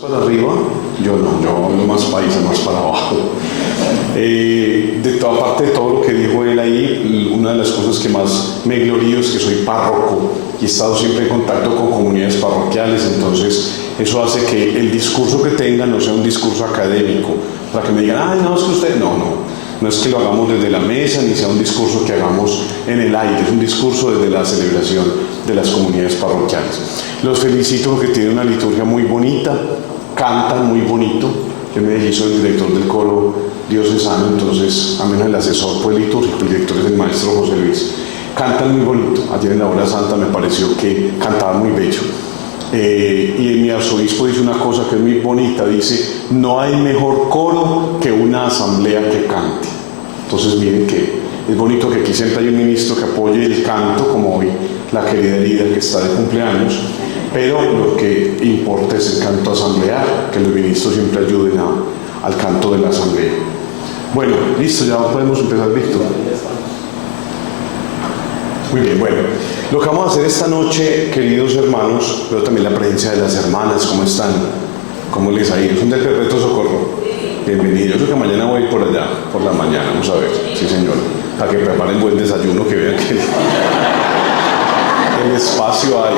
Para arriba, yo no, yo hablo más paisa, más para abajo. Aparte de todo lo que dijo él ahí, una de las cosas que más me glorío es que soy párroco y he estado siempre en contacto con comunidades parroquiales, entonces eso hace que el discurso que tenga no sea un discurso académico, para que me digan, ay, no, es que usted, no es que lo hagamos desde la mesa, ni sea un discurso que hagamos en el aire, es un discurso desde la celebración de las comunidades parroquiales. Los felicito porque tienen una liturgia muy bonita, cantan muy bonito. Yo me soy el director del coro diocesano, entonces a menos el asesor pues litúrgico, el director es el maestro José Luis. Cantan muy bonito. Ayer en la hora santa me pareció que cantaban muy bello. Y mi arzobispo dice una cosa que es muy bonita, dice, no hay mejor coro que una asamblea que cante. Entonces miren que es bonito que aquí siempre hay un ministro que apoye el canto, como hoy la querida Herida que está de cumpleaños, pero lo que importa es el canto asamblear, que los ministros siempre ayuden al canto de la asamblea. Bueno, listo, ya podemos empezar, Víctor. Muy bien, bueno, lo que vamos a hacer esta noche, queridos hermanos, pero también la presencia de las hermanas, ¿cómo están? ¿Cómo les ha ido? ¿Son del Perpetuo Socorro? Bienvenidos. Yo creo que mañana voy por allá, por la mañana, vamos a ver, sí señor, para que preparen buen desayuno, que vean que el espacio hay.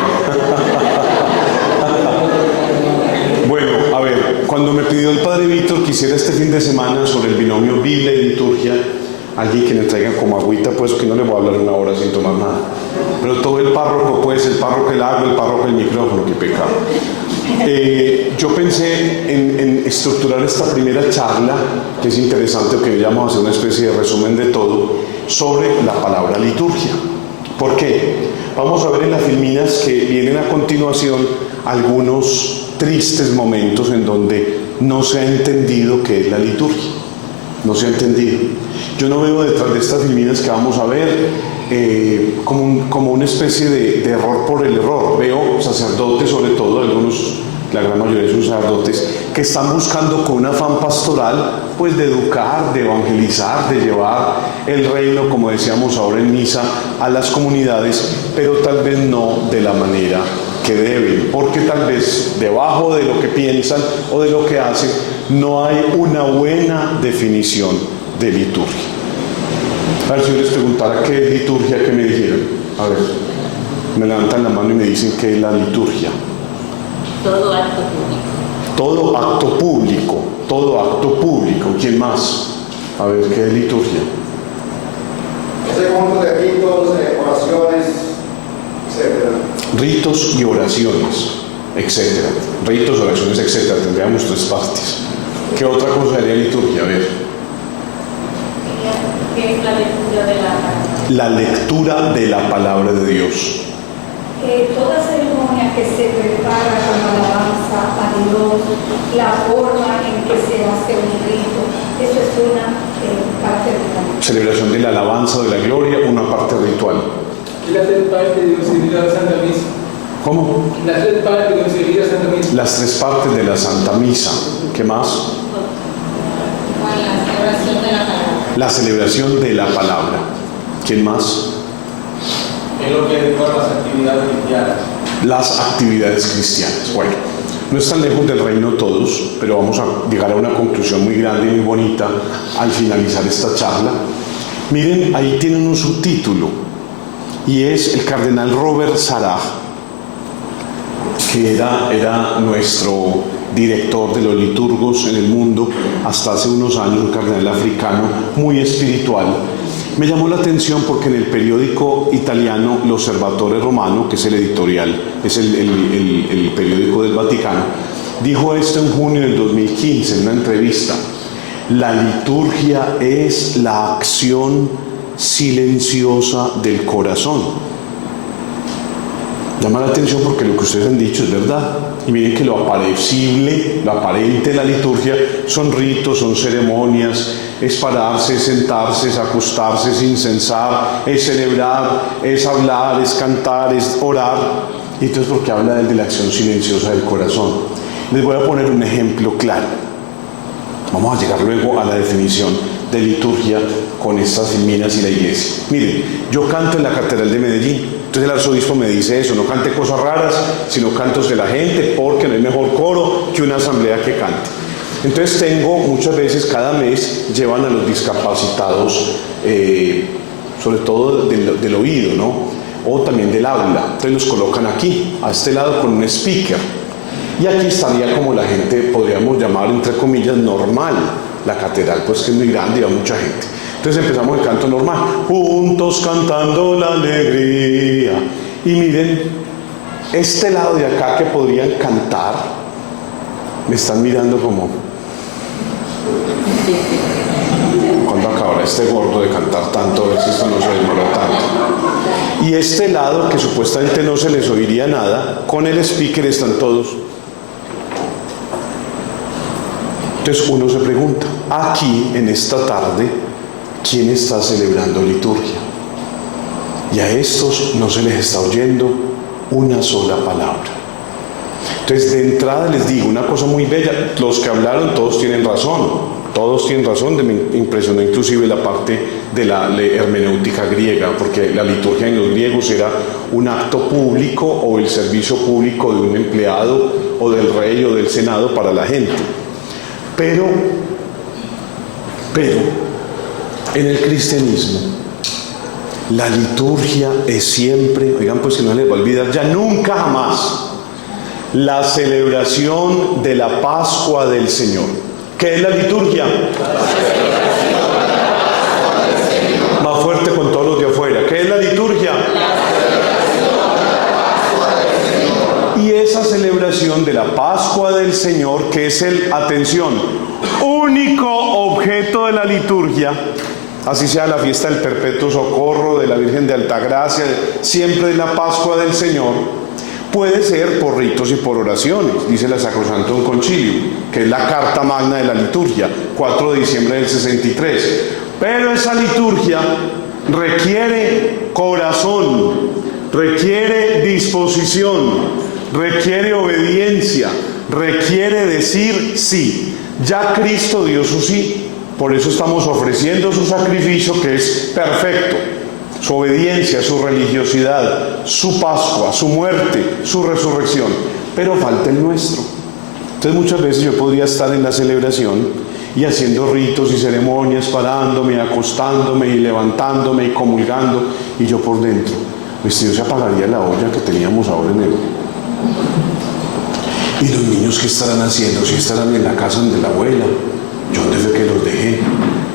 Bueno, a ver, cuando me pidió el Padre Víctor que hiciera este fin de semana sobre el binomio Biblia y liturgia, alguien que me traiga como agüita, pues que no le voy a hablar una hora sin tomar nada. Pero todo el párroco, pues el párroco el agua, el párroco el micrófono, qué pecado. Yo pensé en estructurar esta primera charla, que es interesante, que vamos a hacer una especie de resumen de todo, sobre la palabra liturgia. ¿Por qué? Vamos a ver en las filminas que vienen a continuación algunos tristes momentos en donde no se ha entendido qué es la liturgia. No se ha entendido. Yo no veo detrás de estas filminas que vamos a ver como una especie de error por el error. Veo sacerdotes, sobre todo algunos, la gran mayoría son sacerdotes, que están buscando con un afán pastoral, pues de educar, de evangelizar, de llevar el reino, como decíamos ahora en misa, a las comunidades, pero tal vez no de la manera que deben, porque tal vez debajo de lo que piensan o de lo que hacen no hay una buena definición de liturgia. A ver, si yo les preguntara qué es liturgia, ¿qué me dijeron? A ver, me levantan la mano y me dicen qué es la liturgia. Todo acto público. Todo acto público, todo acto público. ¿Quién más? A ver, ¿qué es liturgia? Ese conjunto de ritos, oraciones, etc. Ritos y oraciones, etc. Ritos, oraciones, etc. Tendríamos tres partes. ¿Qué otra cosa sería liturgia? A ver. ¿Qué es la lectura de la palabra? La lectura de la palabra de Dios. Toda ceremonia que se prepara con alabanza a Dios, la forma en que se hace un rito, eso es una parte ritual. Celebración de la alabanza, de la gloria, una parte ritual. ¿Y las tres partes de la Santa Misa? ¿Cómo? Las tres partes de la Santa Misa. Las tres partes de la Santa Misa. ¿Qué más? La celebración de la palabra. La celebración de la palabra. ¿Quién más? Es lo que recuerda las actividades cristianas. Las actividades cristianas. Bueno, no están lejos del reino todos, pero vamos a llegar a una conclusión muy grande y muy bonita al finalizar esta charla. Miren, ahí tienen un subtítulo, y es el cardenal Robert Sarah, que era nuestro director de los liturgos en el mundo hasta hace unos años, un cardenal africano muy espiritual. Me llamó la atención porque en el periódico italiano L'Osservatore Romano, que es el editorial, es el periódico del Vaticano, dijo esto en junio del 2015 en una entrevista: la liturgia es la acción silenciosa del corazón. Llama la atención porque lo que ustedes han dicho es verdad. Y miren que lo aparecible, lo aparente de la liturgia son ritos, son ceremonias, es pararse, es sentarse, es acostarse, es incensar, es celebrar, es hablar, es cantar, es orar. Y entonces, ¿por qué habla de la acción silenciosa del corazón? Les voy a poner un ejemplo claro. Vamos a llegar luego a la definición de liturgia con estas filminas y la iglesia. Miren, yo canto en la Catedral de Medellín. Entonces el arzobispo me dice eso, no cante cosas raras, sino cantos de la gente, porque no hay mejor coro que una asamblea que cante. Entonces tengo, muchas veces cada mes, llevan a los discapacitados, sobre todo del oído, ¿no? O también del habla. Entonces los colocan aquí, a este lado con un speaker. Y aquí estaría como la gente, podríamos llamar entre comillas, normal. La catedral pues que es muy grande y va mucha gente. Entonces empezamos el canto normal. Juntos cantando la alegría. Y miren, este lado de acá que podrían cantar, me están mirando como... ¿Cuándo acabará este gordo de cantar tanto? A ver si esto no se demora tanto. Y este lado, que supuestamente no se les oiría nada, con el speaker están todos. Entonces uno se pregunta, aquí en esta tarde, ¿quién está celebrando liturgia? Y a estos no se les está oyendo una sola palabra. Entonces de entrada les digo una cosa muy bella, los que hablaron todos tienen razón, me impresionó inclusive la parte de la hermenéutica griega, porque la liturgia en los griegos era un acto público o el servicio público de un empleado o del rey o del senado para la gente. Pero en el cristianismo la liturgia es siempre, oigan pues que no les va a olvidar ya nunca jamás, la celebración de la Pascua del Señor. ¿Qué es la liturgia? Más fuerte con todos los de afuera. ¿Qué es la liturgia? Y esa celebración de la Pascua del Señor, que es el, atención, único objeto de la liturgia, así sea la fiesta del Perpetuo Socorro, de la Virgen de Altagracia, siempre de la Pascua del Señor, puede ser por ritos y por oraciones, dice la Sacrosanctum Concilium, que es la carta magna de la liturgia, 4 de diciembre del 63. Pero esa liturgia requiere corazón, requiere disposición, requiere obediencia, requiere decir sí. Ya Cristo dio su sí, por eso estamos ofreciendo su sacrificio que es perfecto, su obediencia, su religiosidad, su Pascua, su muerte, su resurrección, pero falta el nuestro. Entonces muchas veces yo podría estar en la celebración y haciendo ritos y ceremonias, parándome, acostándome y levantándome y comulgando, y yo por dentro, vestido se apagaría la olla que teníamos ahora en el... ¿Y los niños qué estarán haciendo? Si estarán en la casa de la abuela, yo dónde fue que los dejé,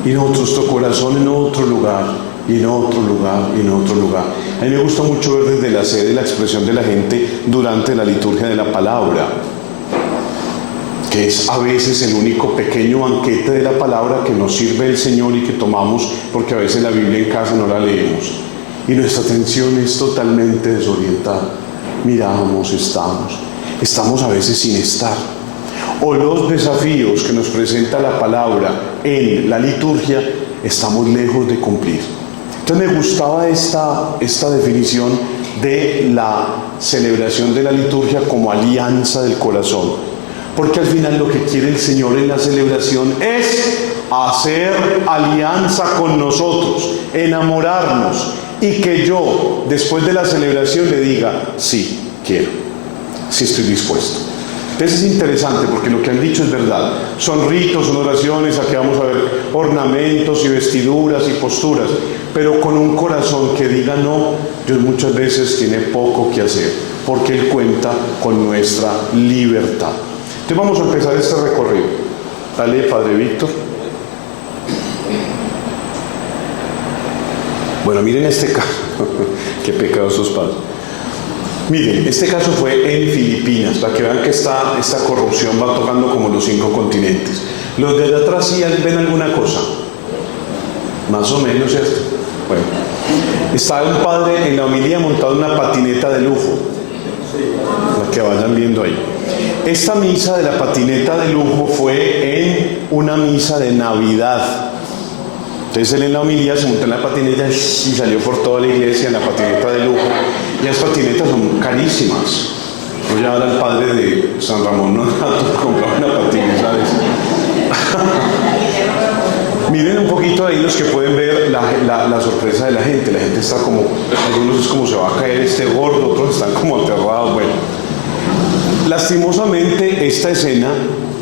y nuestro corazón en otro lugar, y en otro lugar, y en otro lugar. A mí me gusta mucho ver desde la sede la expresión de la gente durante la liturgia de la palabra, que es a veces el único pequeño banquete de la palabra que nos sirve el Señor y que tomamos, porque a veces la Biblia en casa no la leemos y nuestra atención es totalmente desorientada. Miramos, estamos a veces sin estar. O los desafíos que nos presenta la palabra en la liturgia, estamos lejos de cumplir. Entonces me gustaba esta definición de la celebración de la liturgia como alianza del corazón, porque al final lo que quiere el Señor en la celebración es hacer alianza con nosotros, enamorarnos, y que yo después de la celebración le diga sí, quiero, sí estoy dispuesto. Entonces es interesante porque lo que han dicho es verdad. Son ritos, son oraciones, aquí vamos a ver ornamentos y vestiduras y posturas, pero con un corazón que diga no, Dios muchas veces tiene poco que hacer, porque Él cuenta con nuestra libertad. Entonces vamos a empezar este recorrido. Dale, Padre Víctor. Bueno, miren este caso. Qué pecado esos padres. Miren, este caso fue en Filipinas, para que vean que esta corrupción va tocando como los 5 continentes. Los de allá atrás sí ven alguna cosa, más o menos, ¿cierto? Bueno, estaba un padre en la homilía montado en una patineta de lujo, la que vayan viendo ahí. Esta misa de la patineta de lujo fue en una misa de Navidad. Entonces él en la homilía se montó en la patineta y salió por toda la iglesia en la patineta de lujo. Y las patinetas son carísimas. Voy a hablar al padre de San Ramón, no compraba una patineta, ¿sabes? Miren un poquito ahí los que pueden ver la sorpresa de la gente. La gente está como, algunos es como se va a caer este gordo, otros están como aterrados. Bueno, lastimosamente esta escena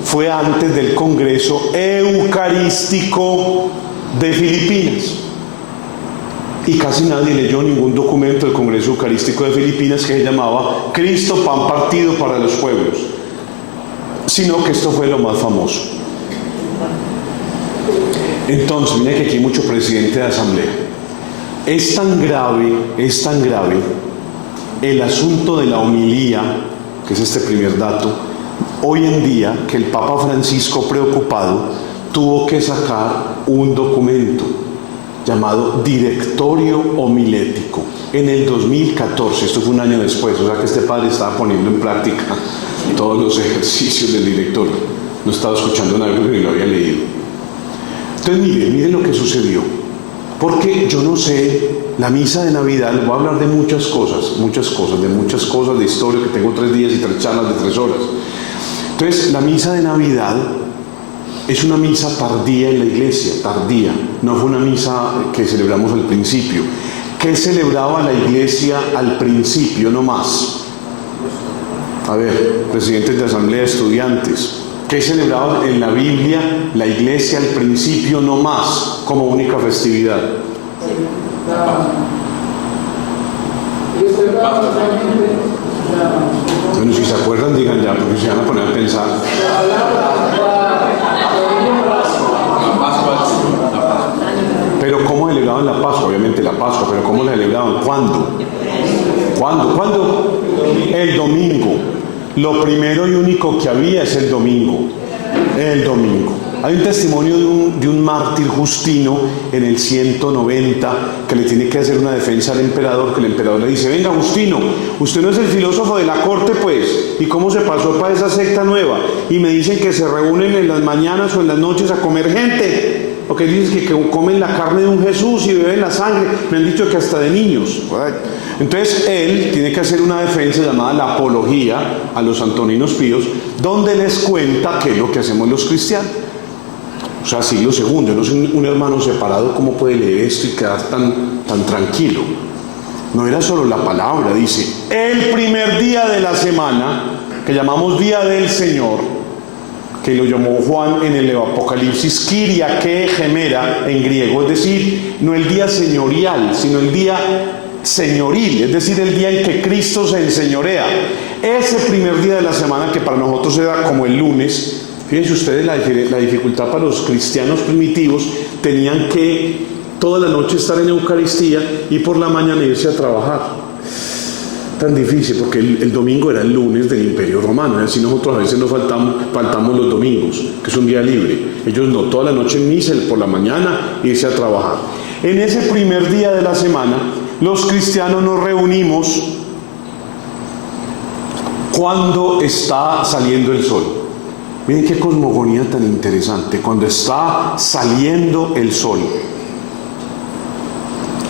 fue antes del Congreso Eucarístico de Filipinas. Y casi nadie leyó ningún documento del Congreso Eucarístico de Filipinas que se llamaba Cristo, pan partido para los pueblos, sino que esto fue lo más famoso. Entonces, miren que aquí hay mucho presidente de asamblea. Es tan grave el asunto de la homilía, que es este primer dato, hoy en día, que el Papa Francisco, preocupado, tuvo que sacar un documento llamado Directorio Homilético en el 2014. Esto fue un año después, o sea que este padre estaba poniendo en práctica todos los ejercicios del directorio. No estaba escuchando nada porque ni lo había leído. Entonces miren lo que sucedió, porque yo no sé, la misa de Navidad, voy a hablar de muchas cosas, de historia, que tengo 3 días y 3 charlas de 3 horas. Entonces, la misa de Navidad es una misa tardía en la iglesia, tardía, no fue una misa que celebramos al principio. ¿Qué celebraba la iglesia al principio, no más? A ver, presidentes de asamblea, estudiantes, ¿qué celebraba en la Biblia la iglesia al principio, no más, como única festividad? Bueno, si se acuerdan, digan ya, porque se van a poner a pensar. Pero ¿cómo celebraban la Pascua? Obviamente la Pascua, pero ¿cómo la celebraban? ¿Cuándo? El domingo. Lo primero y único que había es el domingo. Hay un testimonio de un mártir Justino en el 190 que le tiene que hacer una defensa al emperador, que el emperador le dice: venga Justino, usted no es el filósofo de la corte pues, ¿y cómo se pasó para esa secta nueva? Y me dicen que se reúnen en las mañanas o en las noches a comer gente, porque dicen que comen la carne de un Jesús y beben la sangre, me han dicho que hasta de niños. Entonces él tiene que hacer una defensa llamada la apología a los antoninos píos, donde les cuenta qué es lo que hacemos los cristianos. O sea, siglo segundo, no es un hermano separado, ¿cómo puede leer esto y quedar tan tranquilo? No era solo la palabra, dice, el primer día de la semana, que llamamos Día del Señor, que lo llamó Juan en el Apocalipsis, Kyriake Gemera en griego, es decir, no el día señorial, sino el día señoril, es decir, el día en que Cristo se enseñorea. Ese primer día de la semana, que para nosotros era como el lunes. Fíjense ustedes la dificultad para los cristianos primitivos, tenían que toda la noche estar en Eucaristía y por la mañana irse a trabajar. Tan difícil, porque el domingo era el lunes del Imperio Romano, así nosotros a veces nos faltamos los domingos, que es un día libre. Ellos no, toda la noche en misa, por la mañana irse a trabajar. En ese primer día de la semana, los cristianos nos reunimos cuando está saliendo el sol. Miren qué cosmogonía tan interesante, cuando está saliendo el sol.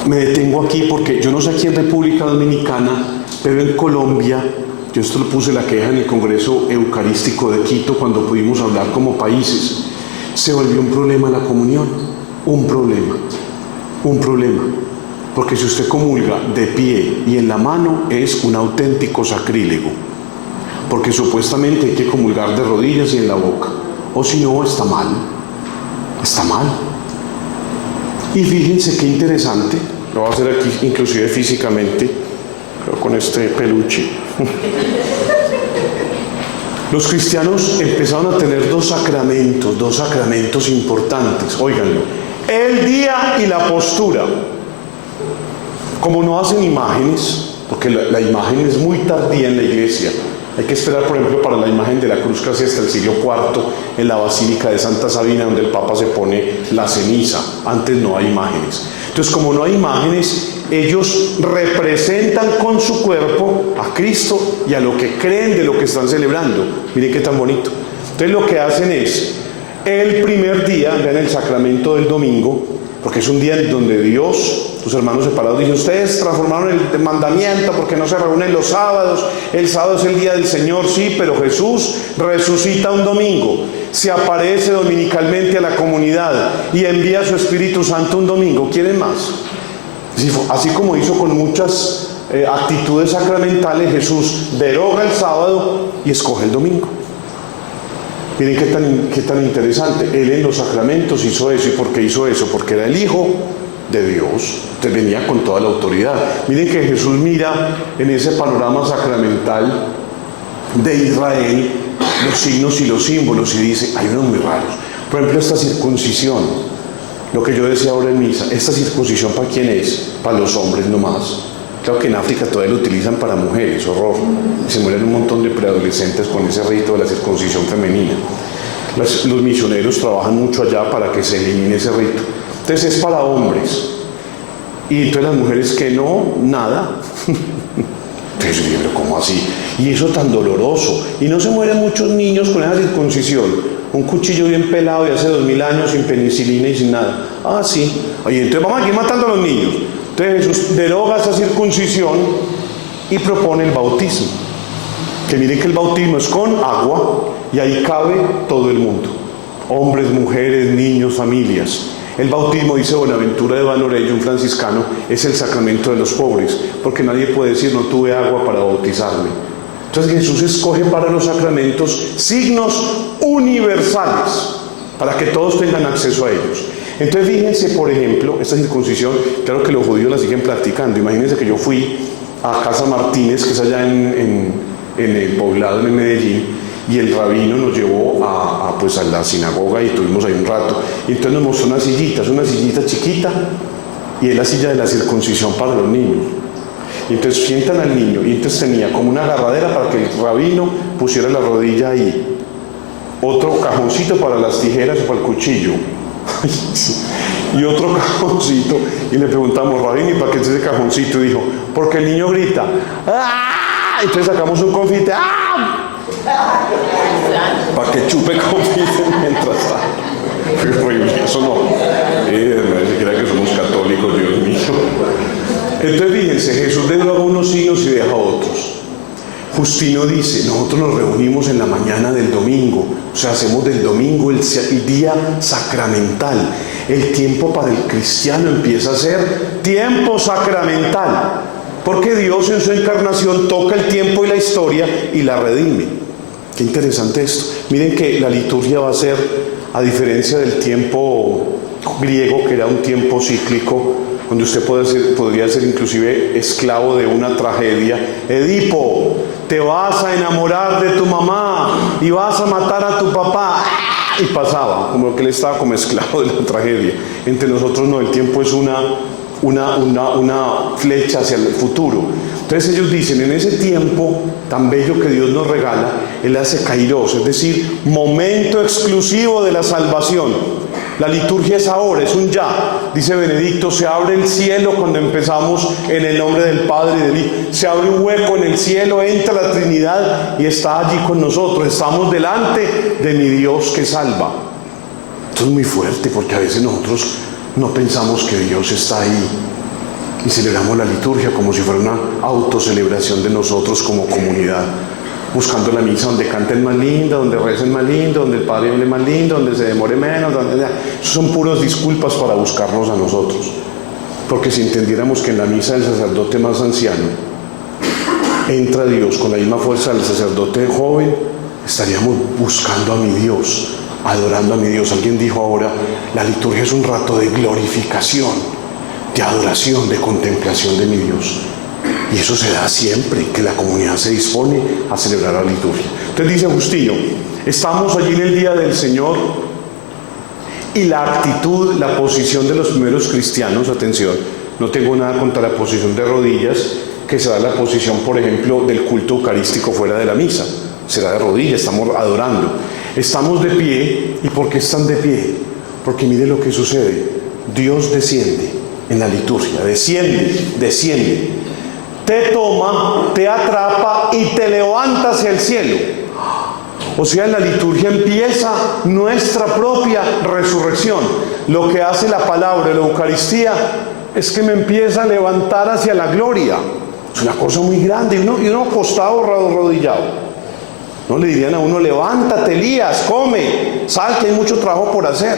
Me detengo aquí porque yo no sé aquí en República Dominicana, pero en Colombia, yo esto lo puse la queja en el Congreso Eucarístico de Quito cuando pudimos hablar como países, se volvió un problema la comunión, un problema, porque si usted comulga de pie y en la mano es un auténtico sacrílego. Porque supuestamente hay que comulgar de rodillas y en la boca, o si no, está mal. Y fíjense qué interesante, lo voy a hacer aquí inclusive físicamente, pero con este peluche. Los cristianos empezaron a tener dos sacramentos importantes, óiganlo, el día y la postura. Como no hacen imágenes, porque la imagen es muy tardía en la iglesia. Hay que esperar, por ejemplo, para la imagen de la cruz casi hasta el siglo IV en la Basílica de Santa Sabina, donde el Papa se pone la ceniza. Antes no hay imágenes. Entonces, como no hay imágenes, ellos representan con su cuerpo a Cristo y a lo que creen de lo que están celebrando. Miren qué tan bonito. Entonces, lo que hacen es, el primer día, vean el sacramento del domingo, porque es un día en donde Dios tus hermanos separados, dicen, ustedes transformaron el mandamiento porque no se reúnen los sábados, el sábado es el día del Señor, sí, pero Jesús resucita un domingo, se aparece dominicalmente a la comunidad y envía a su Espíritu Santo un domingo. ¿Quieren más? Así como hizo con muchas actitudes sacramentales, Jesús deroga el sábado y escoge el domingo. Miren qué tan interesante. Él en los sacramentos hizo eso. ¿Y por qué hizo eso? Porque era el Hijo de Dios. Entonces venía con toda la autoridad. Miren que Jesús mira en ese panorama sacramental de Israel los signos y los símbolos y dice, hay unos muy raros. Por ejemplo, esta circuncisión, lo que yo decía ahora en misa, esta circuncisión, ¿para quién es? Para los hombres nomás. Claro que en África todavía lo utilizan para mujeres, horror. Y se mueren un montón de preadolescentes con ese rito de la circuncisión femenina. Los misioneros trabajan mucho allá para que se elimine ese rito. Entonces es para hombres. Y entonces las mujeres que no, nada. Entonces yo digo, ¿cómo así? Y eso tan doloroso. Y no se mueren muchos niños con esa circuncisión. Un cuchillo bien pelado de hace 2000 años sin penicilina y sin nada. Ah, sí. Oye, entonces vamos aquí matando a los niños. Entonces Jesús deroga esa circuncisión y propone el bautismo. Que miren que el bautismo es con agua y ahí cabe todo el mundo. Hombres, mujeres, niños, familias. El bautismo, dice Bonaventura de Banorello, un franciscano, es el sacramento de los pobres, porque nadie puede decir no tuve agua para bautizarme. Entonces Jesús escoge para los sacramentos signos universales, para que todos tengan acceso a ellos. Entonces fíjense, por ejemplo, esta circuncisión, claro que los judíos la siguen practicando. Imagínense que yo fui a Casa Martínez, que es allá en el poblado, en Medellín, y el rabino nos llevó a la sinagoga y estuvimos ahí un rato. Y entonces nos mostró una sillita chiquita, y es la silla de la circuncisión para los niños. Y entonces sientan al niño, y entonces tenía como una agarradera para que el rabino pusiera la rodilla ahí. Otro cajoncito para las tijeras o para el cuchillo. Y otro cajoncito, y le preguntamos, rabino, ¿y para qué es ese cajoncito? Y dijo, porque el niño grita, ¡ah! Entonces sacamos un confite, ¡ah! Para que chupe confite mientras está. Eso no. No siquiera que somos católicos, Dios mío. Entonces fíjense, Jesús deroga unos signos y deja otros. Justino dice, nosotros nos reunimos en la mañana del domingo, o sea, hacemos del domingo el día sacramental. El tiempo para el cristiano empieza a ser tiempo sacramental, porque Dios en su encarnación toca el tiempo y la historia y la redime. Qué interesante esto. Miren que la liturgia va a ser, a diferencia del tiempo griego, que era un tiempo cíclico, donde usted podría ser inclusive esclavo de una tragedia. Edipo, te vas a enamorar de tu mamá y vas a matar a tu papá. Y pasaba, como que él estaba como esclavo de la tragedia. Entre nosotros no, el tiempo es una flecha hacia el futuro. Entonces ellos dicen, en ese tiempo tan bello que Dios nos regala, Él hace kairos, es decir, momento exclusivo de la salvación. La liturgia es ahora, es un ya. Dice Benedicto, se abre el cielo cuando empezamos en el nombre del Padre y del Hijo. Se abre un hueco en el cielo, entra la Trinidad y está allí con nosotros. Estamos delante de mi Dios que salva. Esto es muy fuerte porque a veces nosotros no pensamos que Dios está ahí y celebramos la liturgia como si fuera una autocelebración de nosotros como comunidad, buscando la misa donde canten más lindo, donde recen más lindo, donde el Padre hable más lindo, donde se demore menos, son puras disculpas para buscarnos a nosotros. Porque si entendiéramos que en la misa del sacerdote más anciano entra Dios con la misma fuerza del sacerdote joven, estaríamos buscando a mi Dios, adorando a mi Dios. Alguien dijo ahora, la liturgia es un rato de glorificación, de adoración, de contemplación de mi Dios. Y eso se da siempre que la comunidad se dispone a celebrar la liturgia. Entonces dice Justino, estamos allí en el día del Señor y la actitud, la posición de los primeros cristianos, atención, no tengo nada contra la posición de rodillas, que será la posición, por ejemplo, del culto eucarístico fuera de la misa. Será de rodillas, estamos adorando. Estamos de pie. ¿Y por qué están de pie? Porque mire lo que sucede. Dios desciende en la liturgia, desciende. Te toma, te atrapa y te levanta hacia el cielo. O sea, en la liturgia empieza nuestra propia resurrección. Lo que hace la palabra, la Eucaristía, es que me empieza a levantar hacia la gloria. Es una cosa muy grande. Y uno acostado, arrodillado. No le dirían a uno, levántate, Elías, come, sal, que hay mucho trabajo por hacer.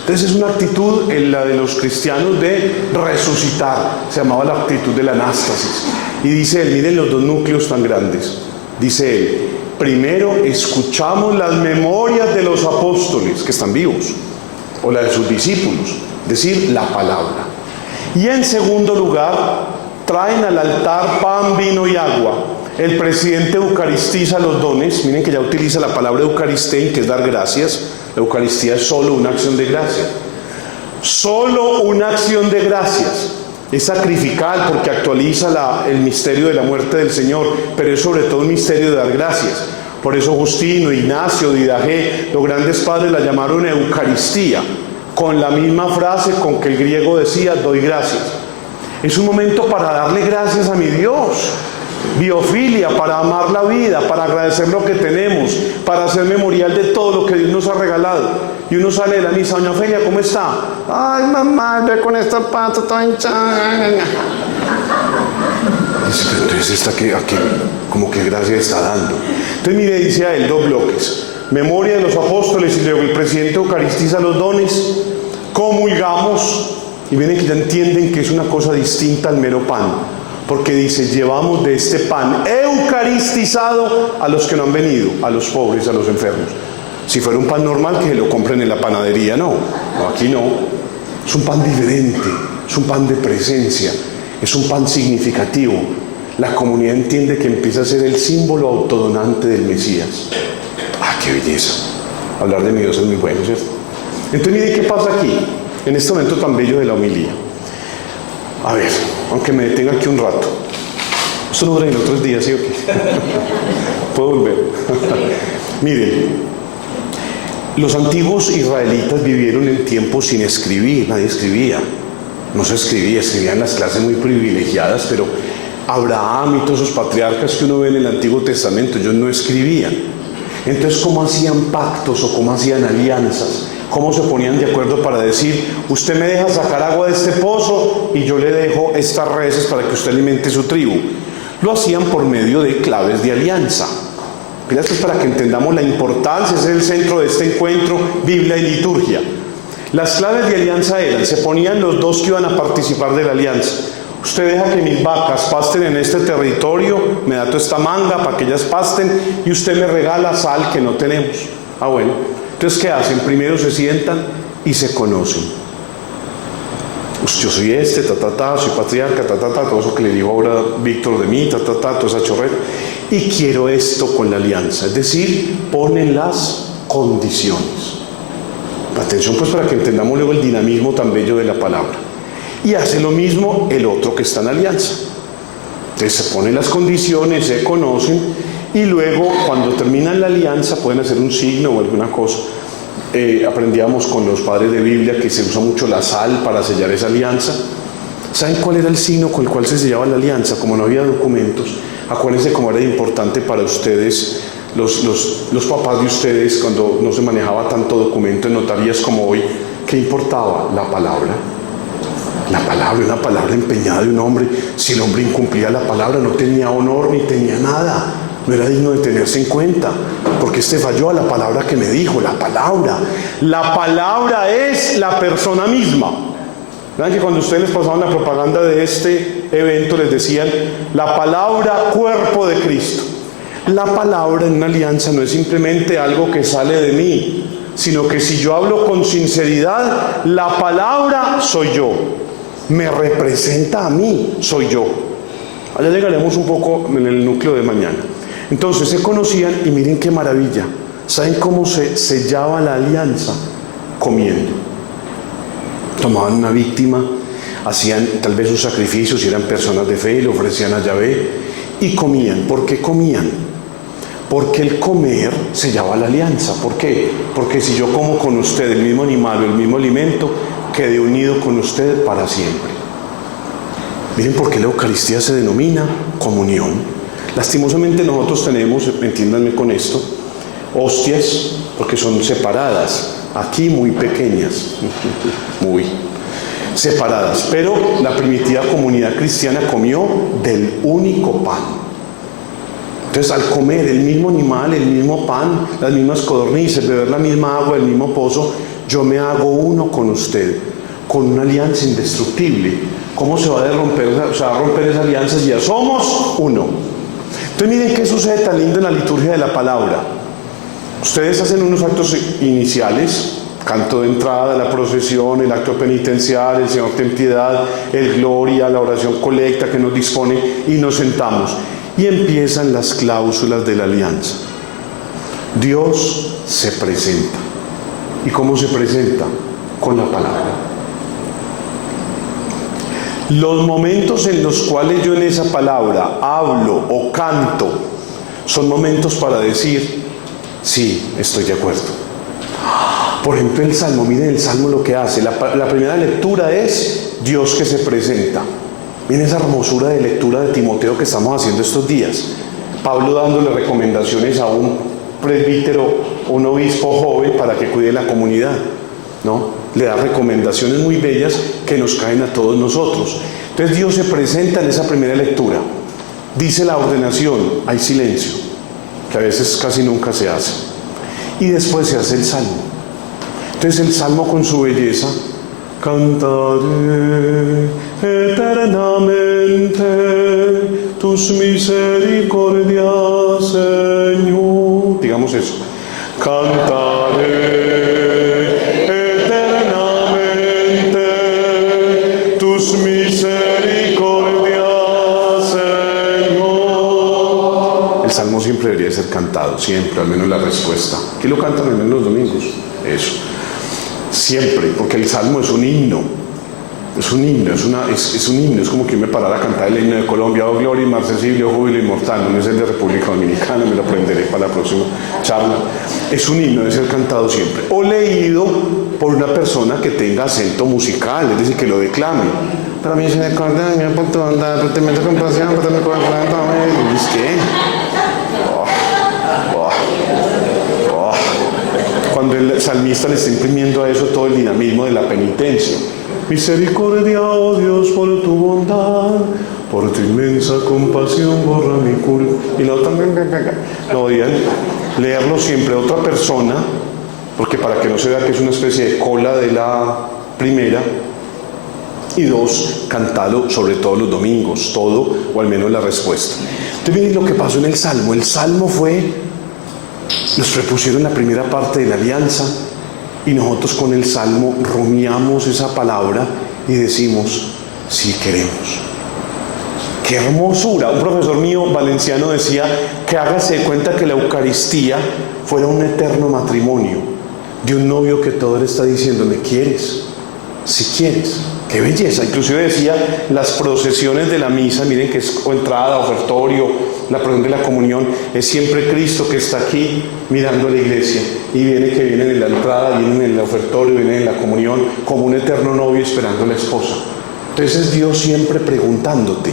Entonces es una actitud, la de los cristianos, de resucitar. Se llamaba la actitud de la anástasis. Y dice él, miren los dos núcleos tan grandes. Dice él, primero escuchamos las memorias de los apóstoles que están vivos, o la de sus discípulos, es decir, la palabra. Y en segundo lugar, traen al altar pan, vino y agua. El presidente eucaristiza los dones. Miren que ya utiliza la palabra eucaristén, que es dar gracias. La Eucaristía es solo una acción de gracia. Solo una acción de gracias. Es sacrificial porque actualiza el misterio de la muerte del Señor, pero es sobre todo un misterio de dar gracias. Por eso Justino, Ignacio, Didache, los grandes padres la llamaron Eucaristía, con la misma frase con que el griego decía, doy gracias. Es un momento para darle gracias a mi Dios. Biofilia, para amar la vida, para agradecer lo que tenemos, para hacer memorial de todo lo que Dios nos ha regalado. Y uno sale de la misa, doña Ofelia, ¿cómo está? Ay, mamá, ve con esta pata toda hinchada. Entonces esta que como que gracia está dando. Entonces mire, dice a él, dos bloques. Memoria de los apóstoles y luego el presidente eucaristiza los dones. Comulgamos. Y miren que ya entienden que es una cosa distinta al mero pan. Porque dice, llevamos de este pan eucaristizado a los que no han venido, a los pobres, a los enfermos. Si fuera un pan normal, que se lo compren en la panadería, no, aquí no. Es un pan diferente, es un pan de presencia, es un pan significativo. La comunidad entiende que empieza a ser el símbolo autodonante del Mesías. ¡Ah, qué belleza! Hablar de mi Dios es muy bueno, ¿cierto? Entonces, miren qué pasa aquí, en este momento tan bello de la homilía. A ver, aunque me detenga aquí un rato. Esto no dura en otros días, ¿sí o qué? ¿Puedo volver? Miren, los antiguos israelitas vivieron en tiempos sin escribir, nadie escribía. No se escribía, escribían las clases muy privilegiadas, pero Abraham y todos esos patriarcas que uno ve en el Antiguo Testamento, ellos no escribían. Entonces, ¿cómo hacían pactos o cómo hacían alianzas? ¿Cómo se ponían de acuerdo para decir, usted me deja sacar agua de este pozo y yo le dejo estas reses para que usted alimente su tribu? Lo hacían por medio de claves de alianza. Mira, esto es para que entendamos la importancia, ese es el centro de este encuentro, Biblia y liturgia. Las claves de alianza eran, se ponían los dos que iban a participar de la alianza. Usted deja que mis vacas pasten en este territorio, me da toda esta manga para que ellas pasten y usted me regala sal que no tenemos. Ah, bueno. Entonces, ¿qué hacen? Primero se sientan y se conocen. Yo soy soy patriarca, todo eso que le dijo ahora Víctor de mí, toda esa chorrera. Y quiero esto con la alianza. Es decir, ponen las condiciones. Atención pues para que entendamos luego el dinamismo tan bello de la palabra. Y hace lo mismo el otro que está en alianza. Entonces se ponen las condiciones, se conocen. Y luego, cuando terminan la alianza, pueden hacer un signo o alguna cosa. Aprendíamos con los padres de Biblia que se usa mucho la sal para sellar esa alianza. ¿Saben cuál era el signo con el cual se sellaba la alianza? Como no había documentos, acuérdense cómo era importante para ustedes, los papás de ustedes, cuando no se manejaba tanto documento en notarías como hoy. ¿Qué importaba? La palabra. La palabra, una palabra empeñada de un hombre. Si el hombre incumplía la palabra, no tenía honor ni tenía nada. No era digno de tenerse en cuenta, porque falló a la palabra que me dijo. La palabra es la persona misma. ¿Saben que cuando ustedes les pasaban la propaganda de este evento les decían la palabra cuerpo de Cristo? La palabra en una alianza no es simplemente algo que sale de mí, sino que si yo hablo con sinceridad, la palabra soy yo, me representa a mí, soy yo. Allá llegaremos un poco en el núcleo de mañana. Entonces se conocían y miren qué maravilla. ¿Saben cómo se sellaba la alianza? Comiendo. Tomaban una víctima, hacían tal vez un sacrificio si eran personas de fe, le ofrecían a Yahvé y comían. ¿Por qué comían? Porque el comer sellaba la alianza. ¿Por qué? Porque si yo como con usted el mismo animal o el mismo alimento, quedé unido con usted para siempre. Miren por qué la Eucaristía se denomina comunión. Lastimosamente nosotros tenemos, entiéndanme con esto, hostias, porque son separadas, aquí muy pequeñas, muy. separadas, pero la primitiva comunidad cristiana comió del único pan. Entonces, al comer el mismo animal, el mismo pan, las mismas codornices, beber la misma agua del mismo pozo, yo me hago uno con usted, con una alianza indestructible. ¿Cómo se va a romper esa alianza si ya somos uno? Entonces, miren qué sucede tan lindo en la liturgia de la palabra. Ustedes hacen unos actos iniciales, canto de entrada, la procesión, el acto penitencial, el Señor ten piedad, el gloria, la oración colecta que nos dispone, y nos sentamos. Y empiezan las cláusulas de la alianza. Dios se presenta. ¿Y cómo se presenta? Con la palabra. Los momentos en los cuales yo en esa palabra hablo o canto son momentos para decir, sí, estoy de acuerdo. Por ejemplo, el Salmo, miren el Salmo lo que hace. La primera lectura es Dios que se presenta. Miren esa hermosura de lectura de Timoteo que estamos haciendo estos días. Pablo dándole recomendaciones a un presbítero, un obispo joven para que cuide la comunidad, ¿no? Le da recomendaciones muy bellas que nos caen a todos nosotros. Entonces Dios se presenta en esa primera lectura. Dice la ordenación, hay silencio, que a veces casi nunca se hace. Y después se hace el Salmo. Entonces el Salmo con su belleza, cantaré eternamente tus misericordias, Señor. Digamos eso. Cantaré eternamente tus misericordias, Señor. El Salmo siempre debería ser cantado, siempre, al menos la respuesta. ¿Qué lo cantan al menos los domingos? Eso. Siempre, porque el Salmo es un himno. Es un himno, es un himno, es como que yo me parara a cantar el himno de Colombia, oh gloria, inmarcesible, oh júbilo inmortal, no es el de República Dominicana, me lo aprenderé para la próxima charla. Es un himno, debe ser cantado siempre. O leído por una persona que tenga acento musical, es decir, que lo declame. Para mí se me acuerda, mi por tu bondad, por tu inmensa compasión, por tu corazón, ¿es qué? Cuando el salmista le está imprimiendo a eso todo el dinamismo de la penitencia. Misericordia, oh Dios, por tu bondad, por tu inmensa compasión, borra mi culpa. Y luego también, no podían leerlo siempre otra persona, porque para que no se vea que es una especie de cola de la primera. Y dos, cantado sobre todo los domingos, todo, o al menos la respuesta. Entonces miren lo que pasó en el Salmo. El Salmo fue, nos prepusieron la primera parte de la alianza, y nosotros con el Salmo rumiamos esa palabra y decimos, sí queremos. ¡Qué hermosura! Un profesor mío valenciano decía que hágase de cuenta que la Eucaristía fuera un eterno matrimonio de un novio que todo le está diciendo, ¿me quieres? Si quieres. ¡Qué belleza! Inclusive decía, las procesiones de la misa, miren que es entrada, ofertorio, la procesión de la comunión, es siempre Cristo que está aquí mirando a la iglesia, y viene en la entrada, viene en el ofertorio, viene en la comunión, como un eterno novio esperando a la esposa. Entonces es Dios siempre preguntándote.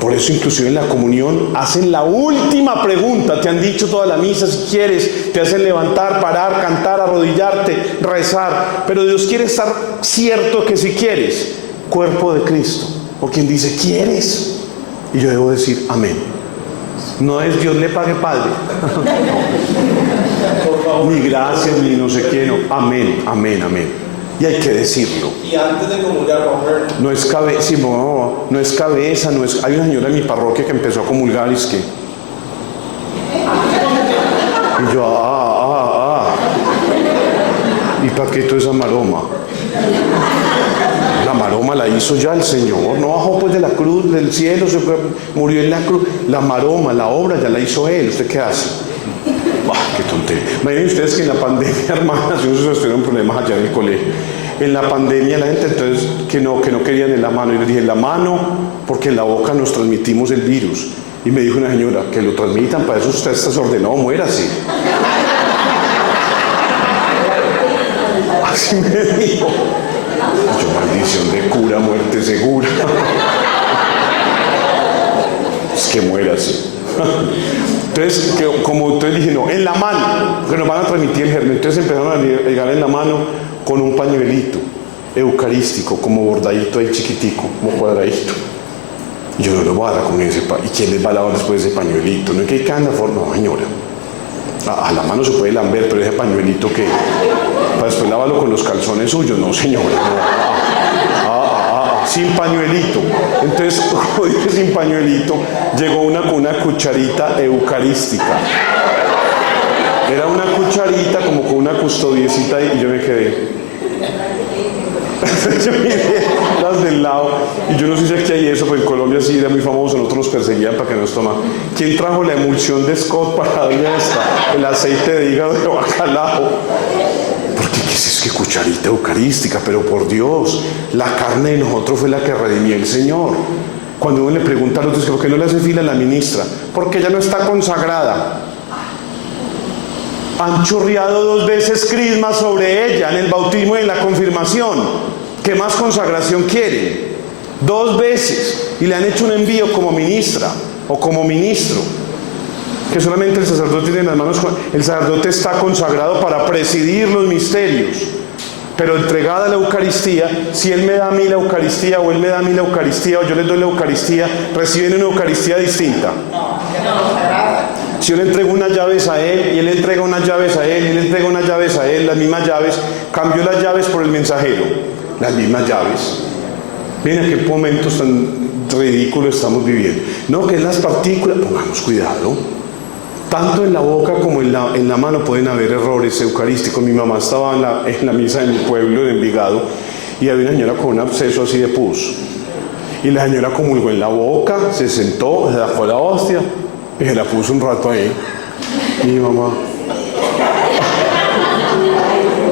Por eso inclusive en la comunión hacen la última pregunta, te han dicho toda la misa si quieres, te hacen levantar, parar, cantar, arrodillarte, rezar, pero Dios quiere estar cierto que si quieres, cuerpo de Cristo, o quien dice ¿quieres? Y yo debo decir amén. No es Dios le pague Padre, ni gracias, ni no sé qué, no, amén, amén, amén. Y hay que decirlo. Y antes de comulgar, vamos a ver. No es cabeza, sí, no es cabeza, no es. Hay una señora en mi parroquia que empezó a comulgar y es que. Y yo, ¿y para qué toda esa maroma? La maroma la hizo ya el Señor, no bajó pues de la cruz, del cielo, se murió en la cruz. La maroma, la obra ya la hizo Él. ¿Usted qué hace? ¡Qué tontería! Imaginen ustedes que en la pandemia, hermanas, ustedes tuvieron problemas allá en el colegio. En la pandemia la gente entonces que no querían en la mano. Y les dije, en la mano, porque en la boca nos transmitimos el virus. Y me dijo una señora, que lo transmitan, para eso usted está desordenado, muérase. Así me dijo. Yo, maldición de cura, muerte segura. Es que muérase. Entonces, como entonces dije, no, en la mano, que nos van a transmitir el germen. Entonces empezaron a llegar en la mano con un pañuelito. eucarístico, como bordadito ahí chiquitico, como cuadradito. Y yo no lo voy a dar con ese ¿y quién les va a lavar después de ese pañuelito? No es que cada forma, no señora. A la mano se puede lamber, pero ese pañuelito ¿qué? Para después lavarlo con los calzones suyos, no señora. No. Sin pañuelito. Entonces, como dije sin pañuelito, llegó una con una cucharita eucarística. Era una cucharita como con una custodiecita y yo me quedé. Yo miré las del lado y yo no sé si aquí hay eso, pero en Colombia sí era muy famoso, nosotros nos perseguían para que nos tomaran. ¿Quién trajo la emulsión de Scott para darle esta? El aceite de hígado de bacalao. Porque ¿qué es eso? ¿Qué cucharita eucarística? Pero por Dios, la carne de nosotros fue la que redimió el Señor. Cuando uno le pregunta a los otros, ¿por qué no le hace fila a la ministra? Porque ella no está consagrada. Han chorreado 2 veces crisma sobre ella en el bautismo y en la confirmación. ¿Qué más consagración quiere? 2 veces. Y le han hecho un envío como ministra o como ministro. Que solamente el sacerdote tiene en las manos. El sacerdote está consagrado para presidir los misterios. Pero entregada a la Eucaristía, si Él me da a mí la Eucaristía o Él me da a mí la Eucaristía o yo les doy la Eucaristía, reciben una Eucaristía distinta. Si yo le entrego unas llaves a Él y Él le entrega unas llaves a Él y Él le entrega unas llaves a Él, las mismas llaves, cambió las llaves por el mensajero, las mismas llaves. Miren qué momentos tan ridículos estamos viviendo. No, que en las partículas, pongamos cuidado. Tanto en la boca como en la mano pueden haber errores eucarísticos. Mi mamá estaba en la misa de mi pueblo, en Envigado, y había una señora con un absceso así de pus. Y la señora comulgó en la boca, se sentó, se sacó la hostia y se la puso un rato ahí. Y mi mamá.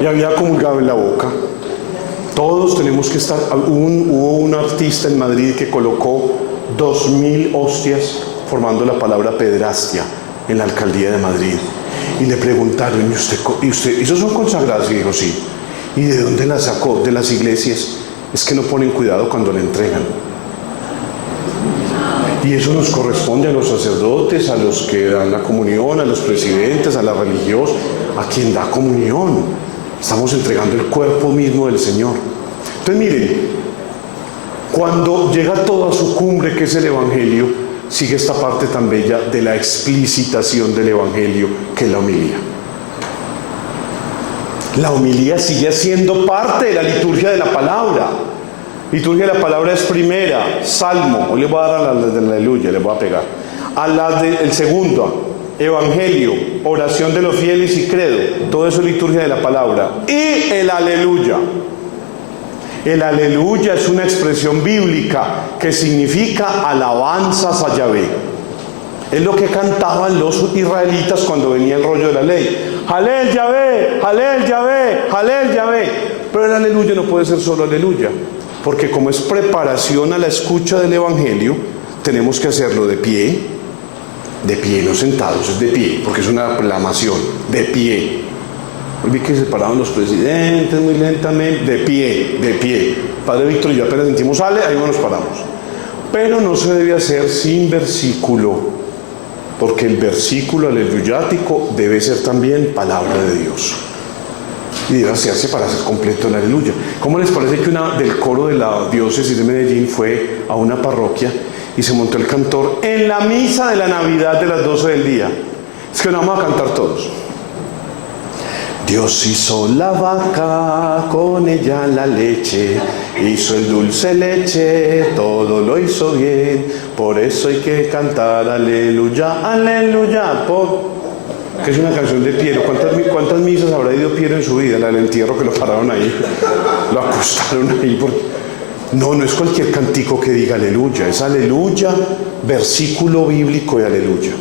Y había comulgado en la boca. Todos tenemos que estar. Hubo un artista en Madrid que colocó 2.000 hostias formando la palabra pedrastia en la alcaldía de Madrid. Y le preguntaron, ¿y usted, esos son consagrados? Y dijo, sí. ¿Y de dónde las sacó? De las iglesias. Es que no ponen cuidado cuando le entregan. Y eso nos corresponde a los sacerdotes, a los que dan la comunión, a los presidentes, a la religiosa, a quien da comunión. Estamos entregando el cuerpo mismo del Señor. Entonces miren, cuando llega todo a su cumbre, que es el Evangelio, sigue esta parte tan bella de la explicitación del Evangelio, que es la homilía. La homilía sigue siendo parte de la liturgia de la palabra. Liturgia de la palabra es primera, Salmo, hoy les voy a dar a las de la aleluya, les voy a pegar. A las del segundo, Evangelio, oración de los fieles y credo, todo eso es liturgia de la palabra. Y el aleluya. El aleluya es una expresión bíblica que significa alabanzas a Yahvé. Es lo que cantaban los israelitas cuando venía el rollo de la ley. Halel Yahvé, Halel Yahvé, Halel Yahvé. Pero el aleluya no puede ser solo aleluya, porque como es preparación a la escucha del Evangelio, tenemos que hacerlo de pie, no sentados, es de pie, porque es una aclamación, de pie. Hoy vi que se paraban los presidentes muy lentamente, de pie. Padre Víctor y yo apenas sentimos sale, ahí nos paramos. Pero no se debe hacer sin versículo, porque el versículo aleluyático debe ser también palabra de Dios. Y debe hacerse para hacer completo el aleluya. ¿Cómo les parece que una del coro de la diócesis de Medellín fue a una parroquia y se montó el cantor en la misa de la Navidad de las 12 del día? Es que no vamos a cantar todos. Dios hizo la vaca, con ella la leche, hizo el dulce leche, todo lo hizo bien, por eso hay que cantar aleluya, aleluya, que es una canción de Piero. ¿Cuántas misas habrá ido Piero en su vida? La del entierro, que lo pararon ahí, lo acostaron ahí. No es cualquier cantico que diga aleluya, es aleluya, versículo bíblico de aleluya.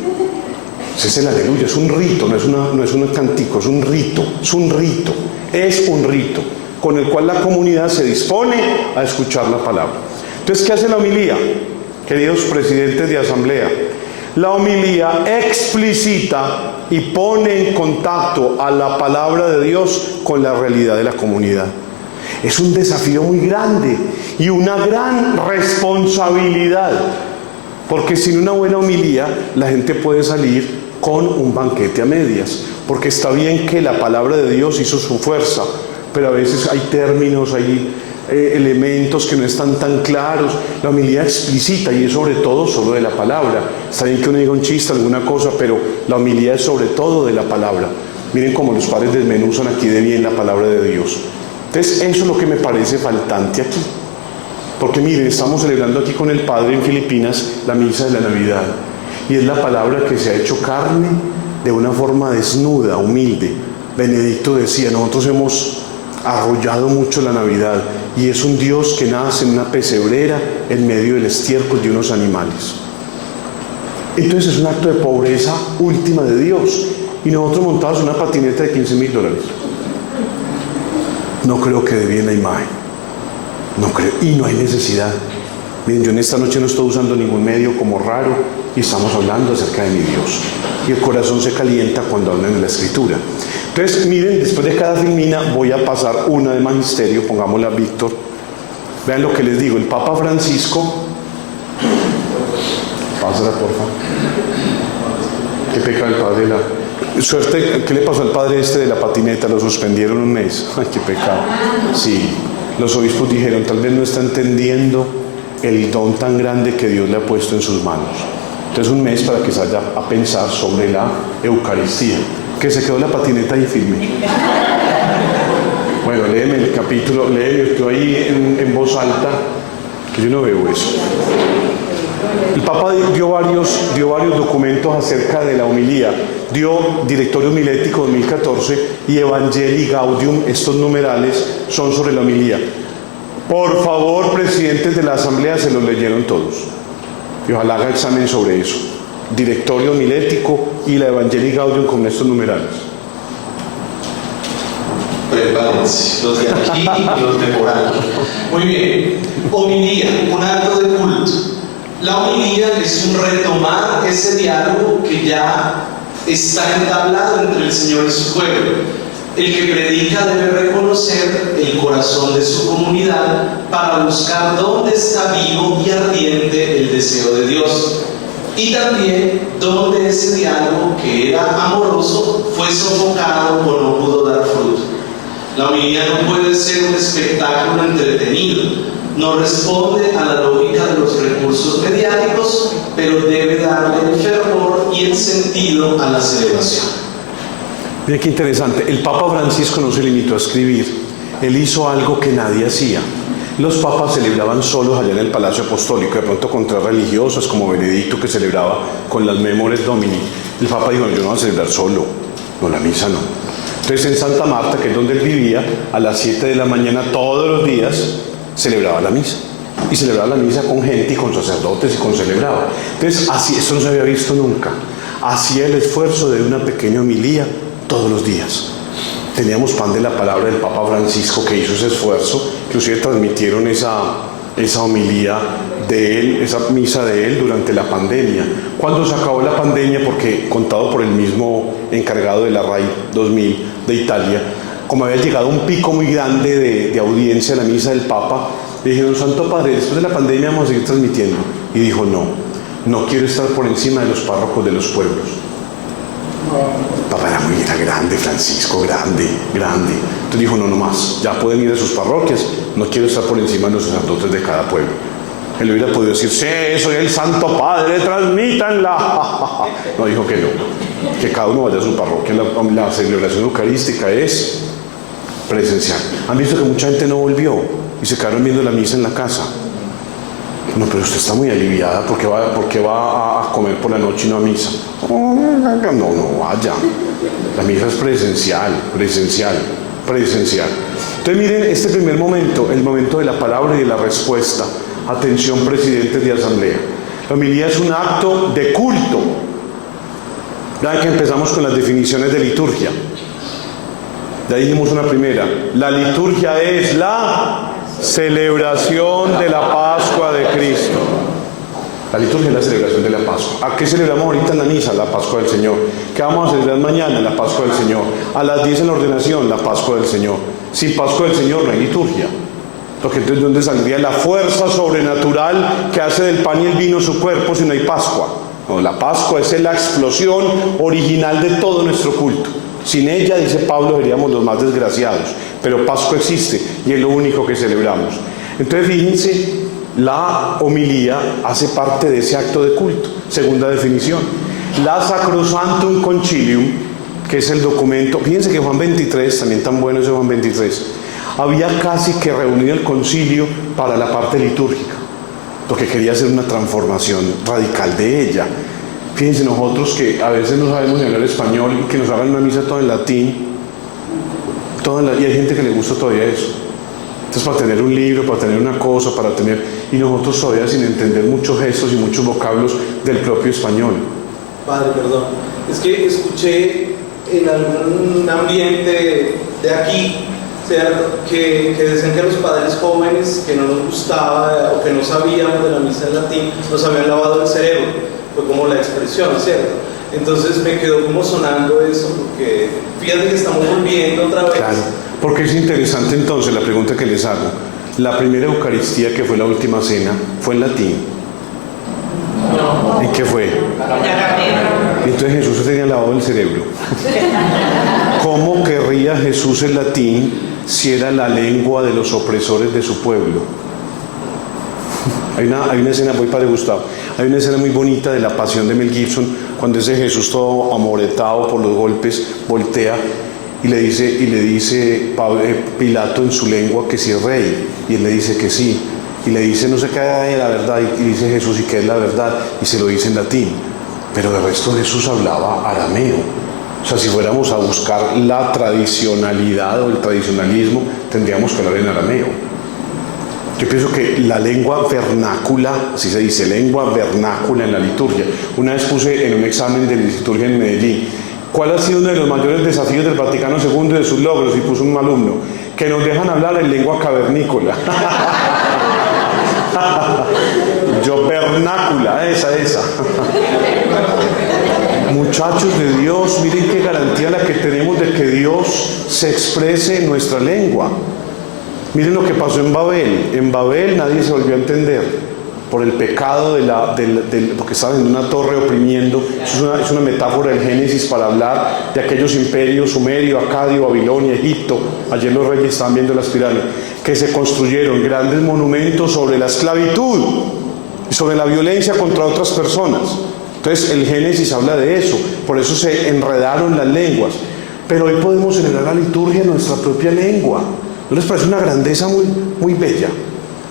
Ese es el aleluya, es un rito, no es un cantico, es un rito con el cual la comunidad se dispone a escuchar la palabra. Entonces, ¿qué hace la homilía? Queridos presidentes de asamblea, la homilía explicita y pone en contacto a la palabra de Dios con la realidad de la comunidad. Es un desafío muy grande y una gran responsabilidad, porque sin una buena homilía la gente puede salir con un banquete a medias, porque está bien que la palabra de Dios hizo su fuerza, pero a veces hay términos, hay elementos que no están tan claros. La homilía explícita y es sobre todo solo de la palabra. Está bien que uno diga un chiste, alguna cosa, pero la homilía es sobre todo de la palabra. Miren cómo los padres desmenuzan aquí de bien la palabra de Dios. Entonces eso es lo que me parece faltante aquí. Porque miren, estamos celebrando aquí con el Padre en Filipinas la misa de la Navidad. Y es la palabra que se ha hecho carne de una forma desnuda, humilde. Benedicto decía, nosotros hemos arrollado mucho la Navidad y es un Dios que nace en una pesebrera en medio del estiércol de unos animales. Entonces es un acto de pobreza última de Dios. Y nosotros montamos una patineta de $15,000. No creo que dé bien la imagen. No creo. Y no hay necesidad. Miren, yo en esta noche no estoy usando ningún medio como raro y estamos hablando acerca de mi Dios. Y el corazón se calienta cuando hablan en la Escritura. Entonces, miren, después de cada filmina voy a pasar una de magisterio, pongámosla a Víctor. Vean lo que les digo, el Papa Francisco, pásala por favor. Qué pecado el padre suerte, ¿qué le pasó al padre de la patineta? Lo suspendieron un mes. Ay, qué pecado. Sí, los obispos dijeron, tal vez no está entendiendo el don tan grande que Dios le ha puesto en sus manos. Entonces un mes para que se vaya a pensar sobre la Eucaristía. Que se quedó la patineta ahí firme. Bueno, léeme el capítulo, léeme tú ahí en voz alta, que yo no veo eso. El Papa dio varios documentos acerca de la homilía. Dio Directorio Homilético 2014 y Evangelii Gaudium. Estos numerales son sobre la homilía. Por favor, presidentes de la Asamblea, se los leyeron todos. Y ojalá haga examen sobre eso. Directorio Homilético y la Evangelii Gaudium con estos numerales. Prepárense, los de aquí y los de por ahí. Muy bien. Homilía, un acto de culto. La homilía es un retomar ese diálogo que ya está entablado entre el Señor y su pueblo. El que predica debe reconocer el corazón de su comunidad para buscar dónde está vivo y ardiente el deseo de Dios. Y también dónde ese diálogo que era amoroso fue sofocado o no pudo dar fruto. La homilía no puede ser un espectáculo entretenido, no responde a la lógica de los recursos mediáticos, pero debe darle el fervor y el sentido a la celebración. Miren qué interesante, el Papa Francisco no se limitó a escribir, él hizo algo que nadie hacía. Los papas celebraban solos allá en el Palacio Apostólico, de pronto contra religiosas como Benedicto, que celebraba con las Memores Domini. El Papa dijo, no, yo no voy a celebrar solo, no, la misa no. Entonces en Santa Marta, que es donde él vivía, a las 7 de la mañana todos los días celebraba la misa. Y celebraba la misa con gente y con sacerdotes y con celebrado. Entonces así, esto no se había visto nunca. Hacía el esfuerzo de una pequeña homilía todos los días. Teníamos pan de la palabra del Papa Francisco que hizo ese esfuerzo, inclusive transmitieron esa homilía de él, esa misa de él durante la pandemia. Cuando se acabó la pandemia, porque contado por el mismo encargado de la RAI 2000 de Italia, como había llegado un pico muy grande de audiencia a la misa del Papa, le dijeron, Santo Padre, después de la pandemia vamos a seguir transmitiendo. Y dijo, no quiero estar por encima de los párrocos de los pueblos. El Papa era grande, Francisco, grande. Entonces dijo, no más, ya pueden ir a sus parroquias, no quiero estar por encima de los sacerdotes de cada pueblo. Él hubiera podido decir, sí, soy el Santo Padre, transmítanla. No, dijo que no, que cada uno vaya a su parroquia. La celebración eucarística es presencial. Han visto que mucha gente no volvió y se quedaron viendo la misa en la casa. No, pero usted está muy aliviada porque va a comer por la noche y no a misa. No vaya. La misa es presencial. Entonces miren este primer momento, el momento de la palabra y de la respuesta. Atención, presidentes de asamblea. La homilía es un acto de culto. Vean que empezamos con las definiciones de liturgia. Ya dijimos una primera. La liturgia es la celebración de la Pascua de Cristo. La liturgia es la celebración de la Pascua. ¿A qué celebramos ahorita en la misa? La Pascua del Señor. ¿Qué vamos a celebrar mañana? La Pascua del Señor. A las 10 en la ordenación, la Pascua del Señor. Sin Pascua del Señor no hay liturgia. Porque entonces, ¿de dónde saldría la fuerza sobrenatural que hace del pan y el vino su cuerpo si no hay Pascua? No, la Pascua es la explosión original de todo nuestro culto. Sin ella, dice Pablo, seríamos los más desgraciados. pero Pascua existe y es lo único que celebramos. Entonces fíjense, la homilía hace parte de ese acto de culto. Segunda definición, la Sacrosanctum Concilium, que es el documento, fíjense que Juan 23, también tan bueno ese Juan 23, había casi que reunido el concilio para la parte litúrgica, porque quería hacer una transformación radical de ella. Fíjense nosotros que a veces no sabemos ni hablar español y que nos hagan una misa toda en latín, y hay gente que le gusta todavía eso. Entonces, para tener un libro, para tener una cosa, y nosotros todavía sin entender muchos gestos y muchos vocablos del propio español. Padre, perdón. Es que escuché en algún ambiente de aquí, ¿cierto?, que decían que los padres jóvenes que no nos gustaba o que no sabíamos de la misa en latín, nos habían lavado el cerebro. Fue como la expresión, ¿cierto? Entonces me quedó como sonando eso, porque fíjate que estamos volviendo otra vez. Claro, porque es interesante entonces la pregunta que les hago. La primera Eucaristía, que fue la última cena, ¿fue en latín? No. ¿En qué fue? Entonces Jesús se tenía lavado el cerebro. ¿Cómo querría Jesús el latín si era la lengua de los opresores de su pueblo? Hay una escena, voy Padre Gustavo, hay una escena muy bonita de la pasión de Mel Gibson, cuando ese Jesús todo amoretado por los golpes, voltea y le dice Pilato en su lengua que si es rey, y él le dice que sí, y le dice no sé qué hay la verdad, y dice Jesús y qué es la verdad, y se lo dice en latín, pero de resto Jesús hablaba arameo. O sea, si fuéramos a buscar la tradicionalidad o el tradicionalismo, tendríamos que hablar en arameo. Yo pienso que la lengua vernácula, así se dice, lengua vernácula en la liturgia. Una vez puse en un examen de liturgia en Medellín, ¿cuál ha sido uno de los mayores desafíos del Vaticano II y de sus logros? Y puso un alumno, que nos dejan hablar en lengua cavernícola. Yo, vernácula, esa. Muchachos de Dios, miren qué garantía la que tenemos de que Dios se exprese en nuestra lengua. Miren lo que pasó en Babel. En Babel nadie se volvió a entender por el pecado porque estaban en una torre oprimiendo. Es una metáfora del Génesis para hablar de aquellos imperios, Sumerio, Acadio, Babilonia, Egipto. Ayer los reyes estaban viendo las pirámides, que se construyeron grandes monumentos sobre la esclavitud y sobre la violencia contra otras personas. Entonces el Génesis habla de eso, por eso se enredaron las lenguas. Pero hoy podemos celebrar la liturgia en nuestra propia lengua. ¿No les parece una grandeza muy bella?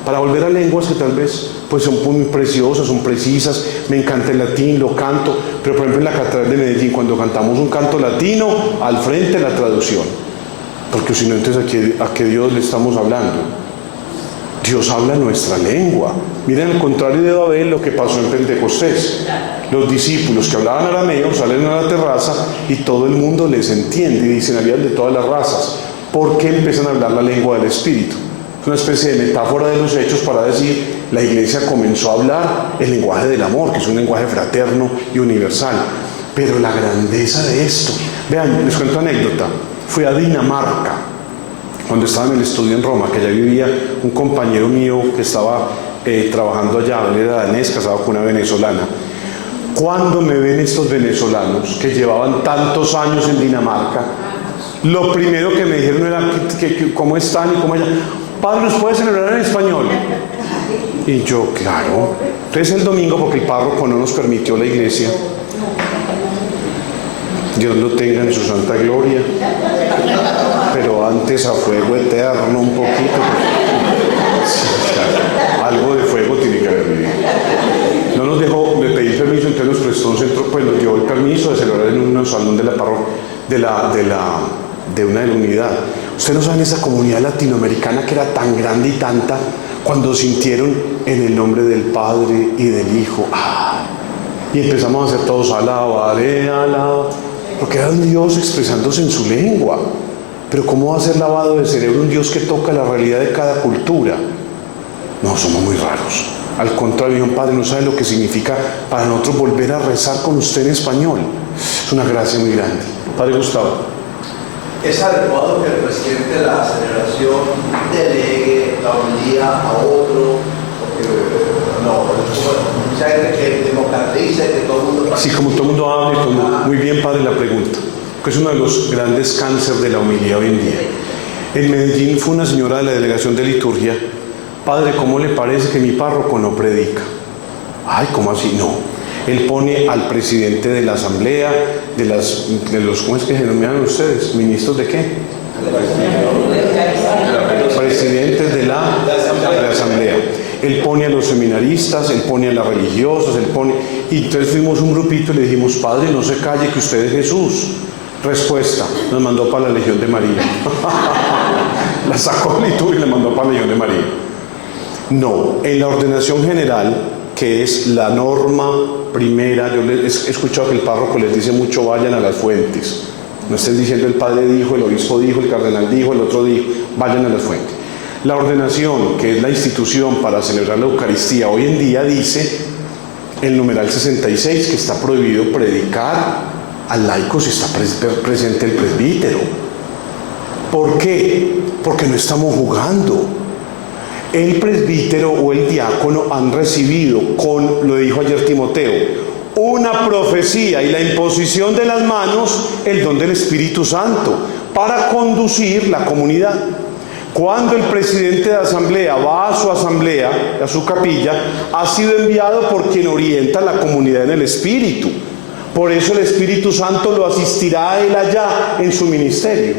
Para volver a lenguas que tal vez pues son muy preciosas, son precisas. Me encanta el latín, lo canto, pero por ejemplo en la Catedral de Medellín, cuando cantamos un canto latino, al frente la traducción. Porque si no, entonces ¿a qué Dios le estamos hablando? Dios habla nuestra lengua. Miren, al contrario de Babel, lo que pasó en Pentecostés. Los discípulos que hablaban arameo salen a la terraza y todo el mundo les entiende y dicen, habían de todas las razas. ¿Por qué empiezan a hablar la lengua del Espíritu? Es una especie de metáfora de los hechos para decir, la iglesia comenzó a hablar el lenguaje del amor, que es un lenguaje fraterno y universal. Pero la grandeza de esto, vean, les cuento anécdota. Fui a Dinamarca, cuando estaba en el estudio en Roma, que allá vivía un compañero mío que estaba trabajando allá, él era danés, casado con una venezolana. Cuando me ven estos venezolanos que llevaban tantos años en Dinamarca, lo primero que me dijeron era cómo están y cómo allá. Padre, ¿nos puede celebrar en español? Y yo, claro. Entonces el domingo, porque el párroco no nos permitió la iglesia, Dios lo tenga en su santa gloria, pero antes a fuego eterno un poquito. Sí, claro, algo de fuego tiene que haber vivido. No nos dejó, le pedí permiso, entonces nos prestó un centro, pues nos dio el permiso de celebrar en un salón de la parroquia, de una de la unidad. Ustedes no saben esa comunidad latinoamericana que era tan grande y tanta, cuando sintieron en el nombre del Padre y del Hijo, y empezamos a hacer todos alabaré, porque era un Dios expresándose en su lengua. Pero ¿cómo va a ser lavado de cerebro un Dios que toca la realidad de cada cultura? No, somos muy raros. Al contrario, un Padre no sabe lo que significa para nosotros volver a rezar con usted en español. Es una gracia muy grande. Padre Gustavo. ¿Es adecuado que el presidente de la celebración delegue la homilía a otro? Porque, mucha gente que democratiza y que todo el mundo... Sí, como todo el mundo habla y todo el mundo... Muy bien, Padre, la pregunta, que es uno de los grandes cánceres de la homilía hoy en día. En Medellín fue una señora de la delegación de liturgia: padre, ¿cómo le parece que mi párroco no predica? Ay, ¿cómo así? No. Él pone al presidente de la asamblea, de los, ¿cómo es que se denominan ustedes? ¿Ministros de qué? Presidentes de la asamblea. Él pone a los seminaristas, él pone a las religiosas, él pone... Y entonces fuimos un grupito y le dijimos: padre, no se calle, que usted es Jesús. Respuesta: nos mandó para la Legión de María. La sacó de liturgia y le mandó para la Legión de María. No, en la ordenación general, que es la norma primera, yo he escuchado que el párroco les dice mucho: vayan a las fuentes. No estén diciendo el padre dijo, el obispo dijo, el cardenal dijo, el otro dijo. Vayan a las fuentes. La ordenación, que es la institución para celebrar la Eucaristía, hoy en día dice, el numeral 66, que está prohibido predicar al laico si está presente el presbítero. ¿Por qué? Porque no estamos jugando. El presbítero o el diácono han recibido, lo dijo ayer Timoteo, una profecía y la imposición de las manos, el don del Espíritu Santo, para conducir la comunidad. Cuando el presidente de asamblea va a su asamblea, a su capilla, ha sido enviado por quien orienta a la comunidad en el Espíritu. Por eso el Espíritu Santo lo asistirá a él allá en su ministerio.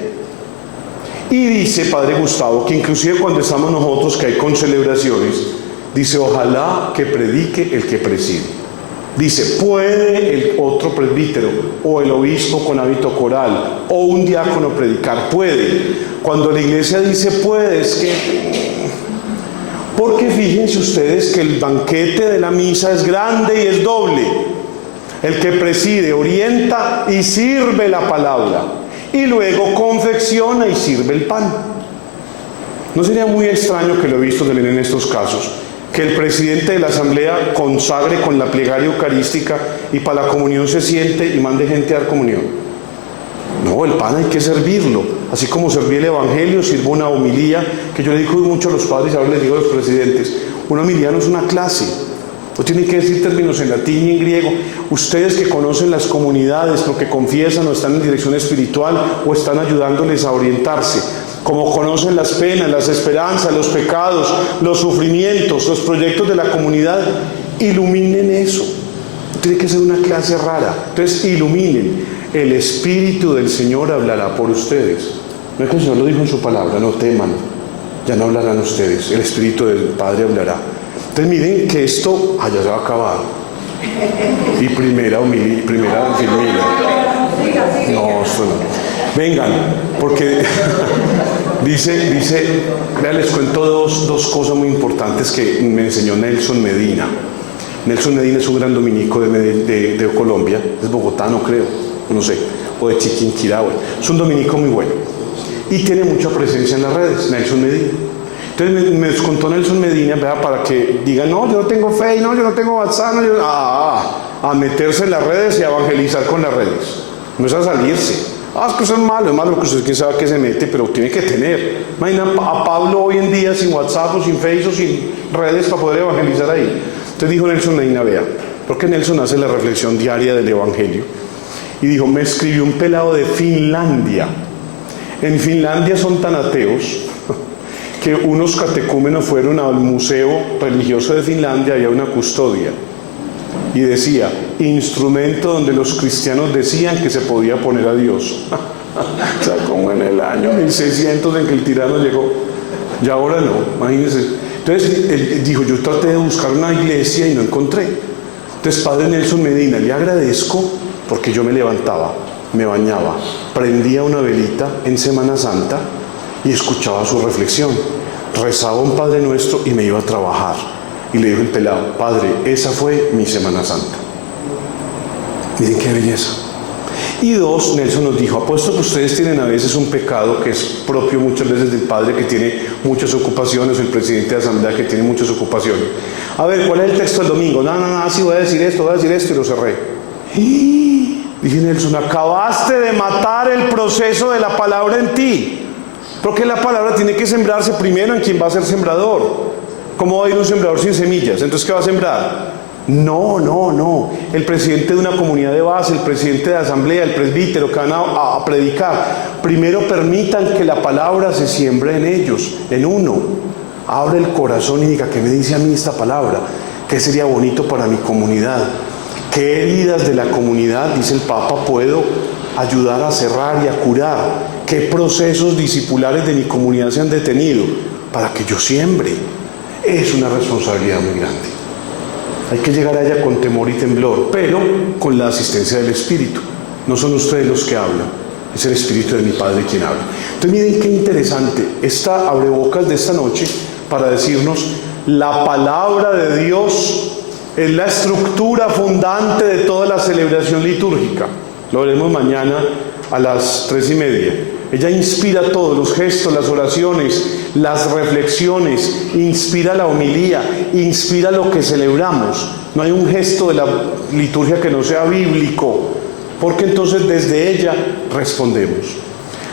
Y dice Padre Gustavo que inclusive cuando estamos nosotros, que hay concelebraciones, dice: ojalá que predique el que preside. Dice: puede el otro presbítero o el obispo con hábito coral o un diácono predicar, puede. Cuando la iglesia dice puede, es que... porque fíjense ustedes que el banquete de la misa es grande y es doble. El que preside orienta y sirve la palabra, y luego confecciona y sirve el pan. ¿No sería muy extraño, que lo he visto también en estos casos, que el presidente de la asamblea consagre con la plegaria eucarística y para la comunión se siente y mande gente a dar comunión? No, el pan hay que servirlo. Así como serví el evangelio, sirvo una homilía, que yo le digo mucho a los padres, ahora les digo a los presidentes: una homilía no es una clase. No tienen que decir términos en latín y en griego. Ustedes que conocen las comunidades, lo que confiesan o están en dirección espiritual o están ayudándoles a orientarse, como conocen las penas, las esperanzas, los pecados, los sufrimientos, los proyectos de la comunidad, iluminen eso. No tiene que ser una clase rara. Entonces iluminen. El Espíritu del Señor hablará por ustedes. No es que el Señor lo dijo en su palabra: no teman, ya no hablarán ustedes, el Espíritu del Padre hablará. Entonces miren que esto ya se va a acabar. Y primera filmina. No, esto no. Vengan, porque dice, vean, les cuento dos cosas muy importantes que me enseñó Nelson Medina. Nelson Medina es un gran dominico de Colombia, es bogotano creo, no sé, o de Chiquinquirá. Es un dominico muy bueno y tiene mucha presencia en las redes, Nelson Medina. Entonces me descontó Nelson Medina, ¿verdad? Para que digan: no, yo no tengo fe, no, yo no tengo WhatsApp, no, a meterse en las redes y a evangelizar con las redes. No es a salirse. Es que eso es malo que usted quién sabe que se mete, pero tiene que tener. Imagina a Pablo hoy en día sin WhatsApp o sin Facebook o sin redes para poder evangelizar ahí. Entonces dijo Nelson Medina: vea, porque Nelson hace la reflexión diaria del evangelio. Y dijo: me escribió un pelado de Finlandia. En Finlandia son tan ateos que unos catecúmenos fueron al museo religioso de Finlandia, había una custodia y decía: instrumento donde los cristianos decían que se podía poner a Dios. O sea, como en el año 1600 en que el tirano llegó, y ahora no, imagínense. Entonces él dijo: yo traté de buscar una iglesia y no encontré. Entonces, Padre Nelson Medina, le agradezco, porque yo me levantaba, me bañaba, prendía una velita en Semana Santa y escuchaba su reflexión, rezaba un Padre Nuestro y me iba a trabajar. Y le dijo el pelado: padre, esa fue mi Semana Santa. Miren qué belleza. Y dos, Nelson nos dijo: apuesto que ustedes tienen a veces un pecado que es propio muchas veces del padre que tiene muchas ocupaciones, o el presidente de asamblea que tiene muchas ocupaciones. A ver, ¿cuál es el texto del domingo? No, sí voy a decir esto, y lo cerré. Y dije: Nelson, acabaste de matar el proceso de la palabra en ti. Porque la palabra tiene que sembrarse primero en quien va a ser sembrador. ¿Cómo va a ir un sembrador sin semillas? Entonces, ¿qué va a sembrar? No, no, no. El presidente de una comunidad de base, el presidente de asamblea, el presbítero que van a predicar, primero permitan que la palabra se siembre en ellos, en uno. Abre el corazón y diga, ¿qué me dice a mí esta palabra? ¿Qué sería bonito para mi comunidad? ¿Qué heridas de la comunidad, dice el Papa, puedo ayudar a cerrar y a curar? ¿Qué procesos discipulares de mi comunidad se han detenido para que yo siembre? Es una responsabilidad muy grande. Hay que llegar a ella con temor y temblor, pero con la asistencia del Espíritu. No son ustedes los que hablan, es el Espíritu de mi Padre quien habla. Entonces miren qué interesante, esta abrebocas de esta noche para decirnos, la palabra de Dios es la estructura fundante de toda la celebración litúrgica. Lo veremos mañana a las 3:30. Ella inspira todos los gestos, las oraciones, las reflexiones, inspira la homilía, inspira lo que celebramos. No hay un gesto de la liturgia que no sea bíblico, porque entonces desde ella respondemos.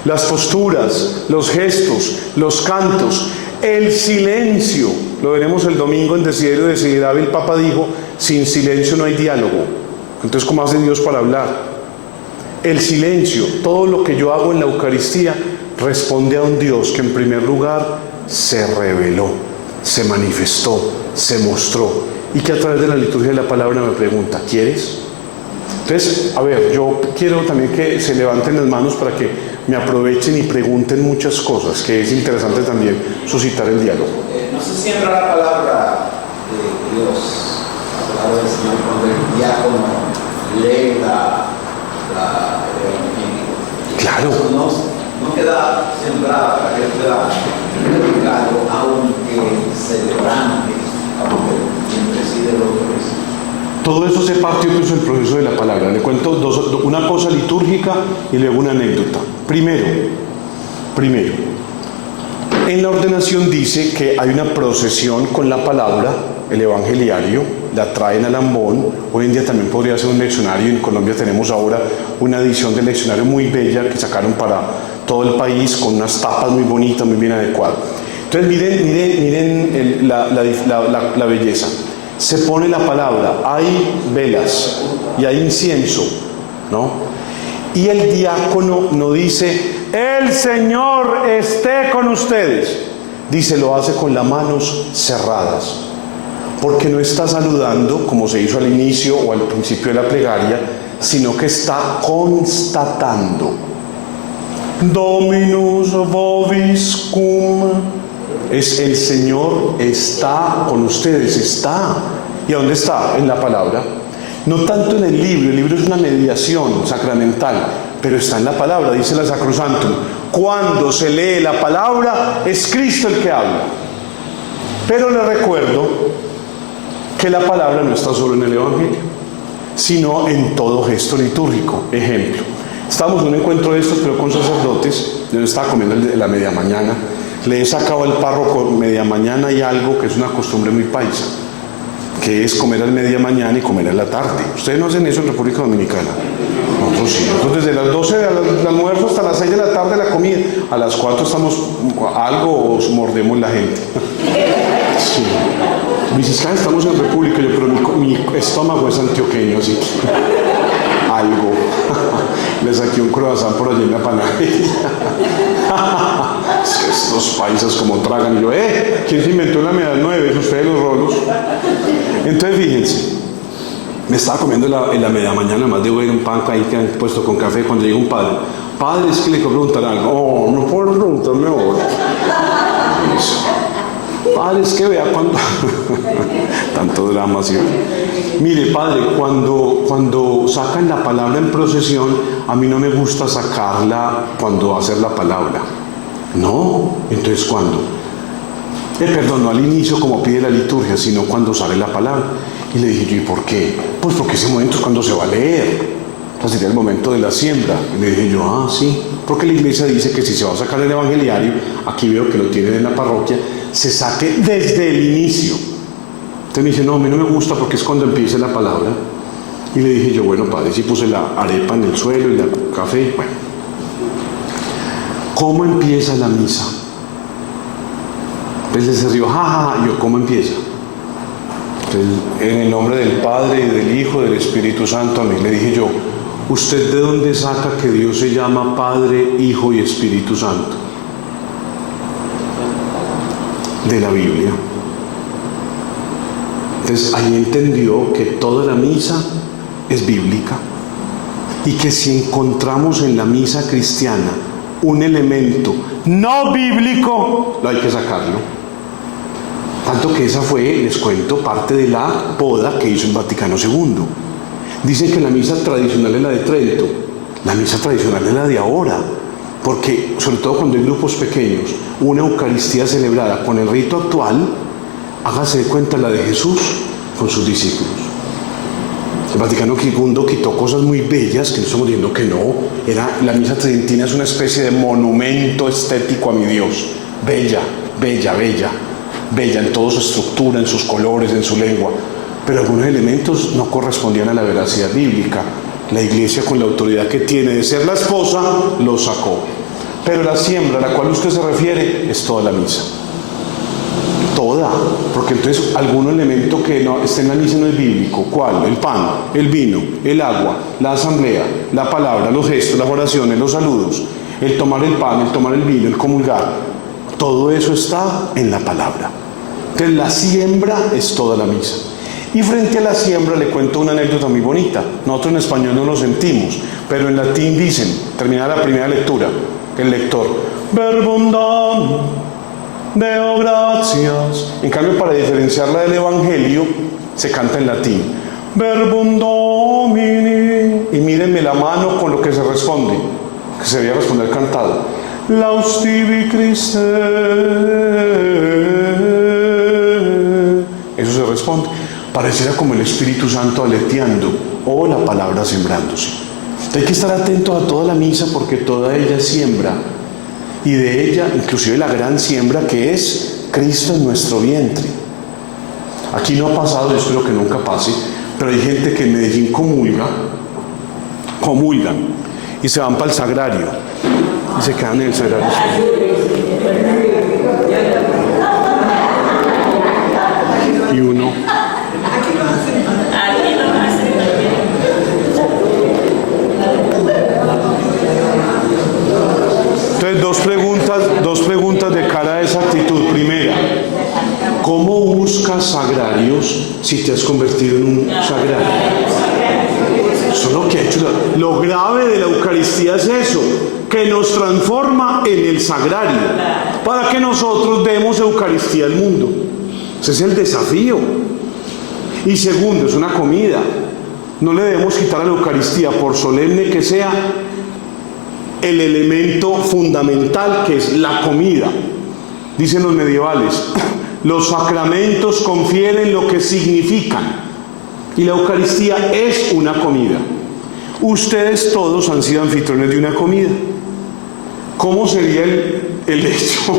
Las posturas, los gestos, los cantos, el silencio. Lo veremos el domingo en Desiderio Desiderable. El Papa dijo, sin silencio no hay diálogo. Entonces, ¿cómo hace Dios para hablar? El silencio, todo lo que yo hago en la Eucaristía responde a un Dios que en primer lugar se reveló, se manifestó, se mostró y que a través de la liturgia de la palabra me pregunta, ¿quieres? Entonces, a ver, yo quiero también que se levanten las manos para que me aprovechen y pregunten muchas cosas, que es interesante también suscitar el diálogo. No se siembra la palabra de Dios, la palabra del Señor, cuando el diácono lee el Evangelio. Claro. No queda sembrada para que pueda predicarlo, aunque el celebrante, aunque quien preside los hombres. Todo eso se parte incluso del proceso de la palabra. Le cuento una cosa litúrgica y luego una anécdota. Primero, en la ordenación dice que hay una procesión con la palabra, el evangeliario, la traen al ambón. Hoy en día también podría ser un leccionario. En Colombia tenemos ahora una edición del leccionario muy bella que sacaron para todo el país con unas tapas muy bonitas, muy bien adecuadas. Entonces miren la belleza. Se pone la palabra, hay velas y hay incienso, ¿no? Y el diácono no dice, el Señor esté con ustedes. Dice, lo hace con las manos cerradas. Porque no está saludando, como se hizo al inicio o al principio de la plegaria, sino que está constatando. Dominus vobiscum. Es el Señor está con ustedes, está. ¿Y a dónde está? En la palabra. No tanto en el libro es una mediación sacramental, pero está en la palabra, dice la Sacrosantum. Cuando se lee la palabra, es Cristo el que habla. Pero le recuerdo que la palabra no está solo en el Evangelio, sino en todo gesto litúrgico. Ejemplo, estábamos en un encuentro de estos, pero con sacerdotes. Yo estaba comiendo la media mañana. Le he sacado al párroco media mañana y algo que es una costumbre muy paisa, que es comer a media mañana y comer a la tarde. Ustedes no hacen eso en República Dominicana. Nosotros sí. Nosotros desde las 12 del almuerzo hasta las 6 de la tarde la comida. A las 4 estamos algo o mordemos la gente. Sí. Me dices, estamos en República, yo, pero mi estómago es antioqueño, así que algo. Le saqué un croissant por allí en la panadería. Estos paisas como tragan. Y yo, ¿quién se inventó la media 9? Ustedes los rolos. Entonces fíjense, me estaba comiendo en la media mañana, más de ver un pan ahí que han puesto con café, cuando llega un padre. Padre, es que le quiero preguntar algo. Oh, no puedo preguntarme ahora. Padre, es que vea cuando... Tanto drama, ¿sí? Mire, padre, cuando sacan la palabra en procesión, a mí no me gusta sacarla cuando hacer la palabra. No, entonces ¿cuándo? Perdón, no al inicio como pide la liturgia, sino cuando sale la palabra. Y le dije yo, ¿y por qué? Pues porque ese momento es cuando se va a leer. Entonces sería el momento de la siembra. Y le dije yo, sí, porque la iglesia dice que si se va a sacar el evangeliario, aquí veo que lo tienen en la parroquia, se saque desde el inicio. Entonces me dice, no, a mí no me gusta porque es cuando empiece la palabra. Y le dije yo, bueno, padre, si puse la arepa en el suelo y el café, bueno. ¿Cómo empieza la misa? Entonces se rió, jajaja, yo, ¿cómo empieza? Entonces, en el nombre del Padre, y del Hijo, y del Espíritu Santo, amén. Le dije yo, ¿usted de dónde saca que Dios se llama Padre, Hijo y Espíritu Santo? De la Biblia. Entonces ahí entendió que toda la misa es bíblica y que si encontramos en la misa cristiana un elemento no bíblico, lo hay que sacarlo. Tanto que esa fue, les cuento, parte de la poda que hizo el Vaticano II. Dicen que la misa tradicional es la de Trento, la misa tradicional es la de ahora, porque sobre todo cuando hay grupos pequeños, una Eucaristía celebrada con el rito actual, hágase de cuenta la de Jesús con sus discípulos. El Vaticano II quitó cosas muy bellas, que no estamos diciendo que no, la misa tridentina es una especie de monumento estético a mi Dios, bella, bella, bella, bella en toda su estructura, en sus colores, en su lengua, pero algunos elementos no correspondían a la veracidad bíblica. La Iglesia, con la autoridad que tiene de ser la esposa, lo sacó. Pero la siembra a la cual usted se refiere es toda la misa. Toda. Porque entonces algún elemento que no esté en la misa no es bíblico. ¿Cuál? El pan, el vino, el agua, la asamblea, la palabra, los gestos, las oraciones, los saludos, el tomar el pan, el tomar el vino, el comulgar. Todo eso está en la palabra. Entonces la siembra es toda la misa. Y frente a la siembra le cuento una anécdota muy bonita. Nosotros en español no lo sentimos, pero en latín dicen, terminada la primera lectura, el lector, verbum dam, deo gratias. En cambio, para diferenciarla del Evangelio, se canta en latín, verbum domini. Y mírenme la mano con lo que se responde, que se debía responder cantado. Laus tibi Christe. Eso se responde. Pareciera como el Espíritu Santo aleteando o la palabra sembrándose. Hay que estar atentos a toda la misa porque toda ella siembra. Y de ella, inclusive la gran siembra que es Cristo en nuestro vientre. Aquí no ha pasado, yo espero que nunca pase, pero hay gente que en Medellín comulgan y se van para el sagrario y se quedan en el sagrario. Y uno... Entonces, dos preguntas de cara a esa actitud. Primera, ¿cómo buscas sagrarios si te has convertido en un sagrario? Eso es lo que ha hecho. Lo grave de la Eucaristía es eso, que nos transforma en el sagrario, para que nosotros demos Eucaristía al mundo. Ese es el desafío. Y segundo, es una comida. No le debemos quitar a la Eucaristía, por solemne que sea, el elemento fundamental que es la comida. Dicen los medievales, los sacramentos confieren lo que significan y la Eucaristía es una comida. Ustedes todos han sido anfitriones de una comida. ¿Cómo sería el hecho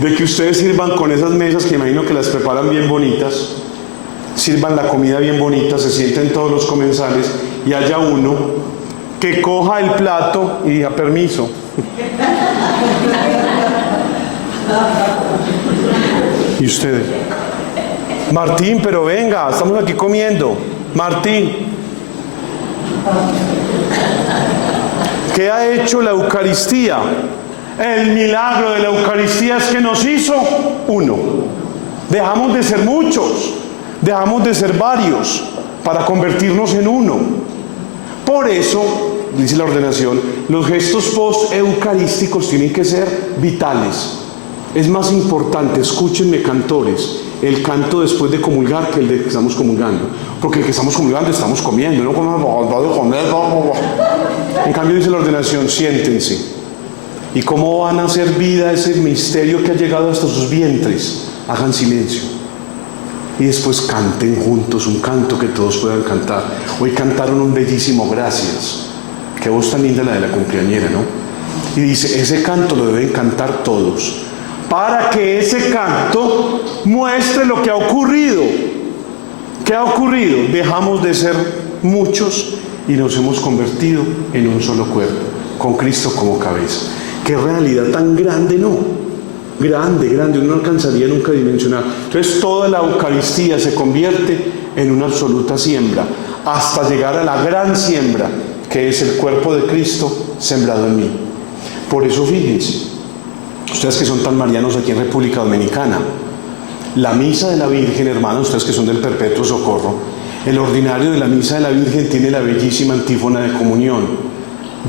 de que ustedes sirvan con esas mesas que imagino que las preparan bien bonitas, sirvan la comida bien bonita, se sienten todos los comensales y haya uno que coja el plato y diga permiso? Y ustedes, Martín, pero venga, estamos aquí comiendo. Martín, ¿qué ha hecho la Eucaristía? El milagro de la Eucaristía es que nos hizo uno. Dejamos de ser muchos, dejamos de ser varios para convertirnos en uno. Por eso, dice la ordenación, los gestos post-eucarísticos tienen que ser vitales. Es más importante, escúchenme cantores, el canto después de comulgar que el de que estamos comulgando. Porque el que estamos comulgando estamos comiendo, ¿no? En cambio dice la ordenación, siéntense. ¿Y cómo van a hacer vida ese misterio que ha llegado hasta sus vientres? Hagan silencio. Y después canten juntos un canto que todos puedan cantar. Hoy cantaron un bellísimo Gracias. Qué voz tan linda la de la cumpleañera, ¿no? Y dice, ese canto lo deben cantar todos, para que ese canto muestre lo que ha ocurrido. ¿Qué ha ocurrido? Dejamos de ser muchos y nos hemos convertido en un solo cuerpo, con Cristo como cabeza. Qué realidad tan grande, ¿no? grande, grande, uno no alcanzaría nunca a dimensionar. Entonces toda la Eucaristía se convierte en una absoluta siembra, hasta llegar a la gran siembra, que es el cuerpo de Cristo sembrado en mí. Por eso fíjense, ustedes que son tan marianos aquí en República Dominicana, la misa de la Virgen, hermanos, ustedes que son del Perpetuo Socorro, el ordinario de la misa de la Virgen tiene la bellísima antífona de comunión: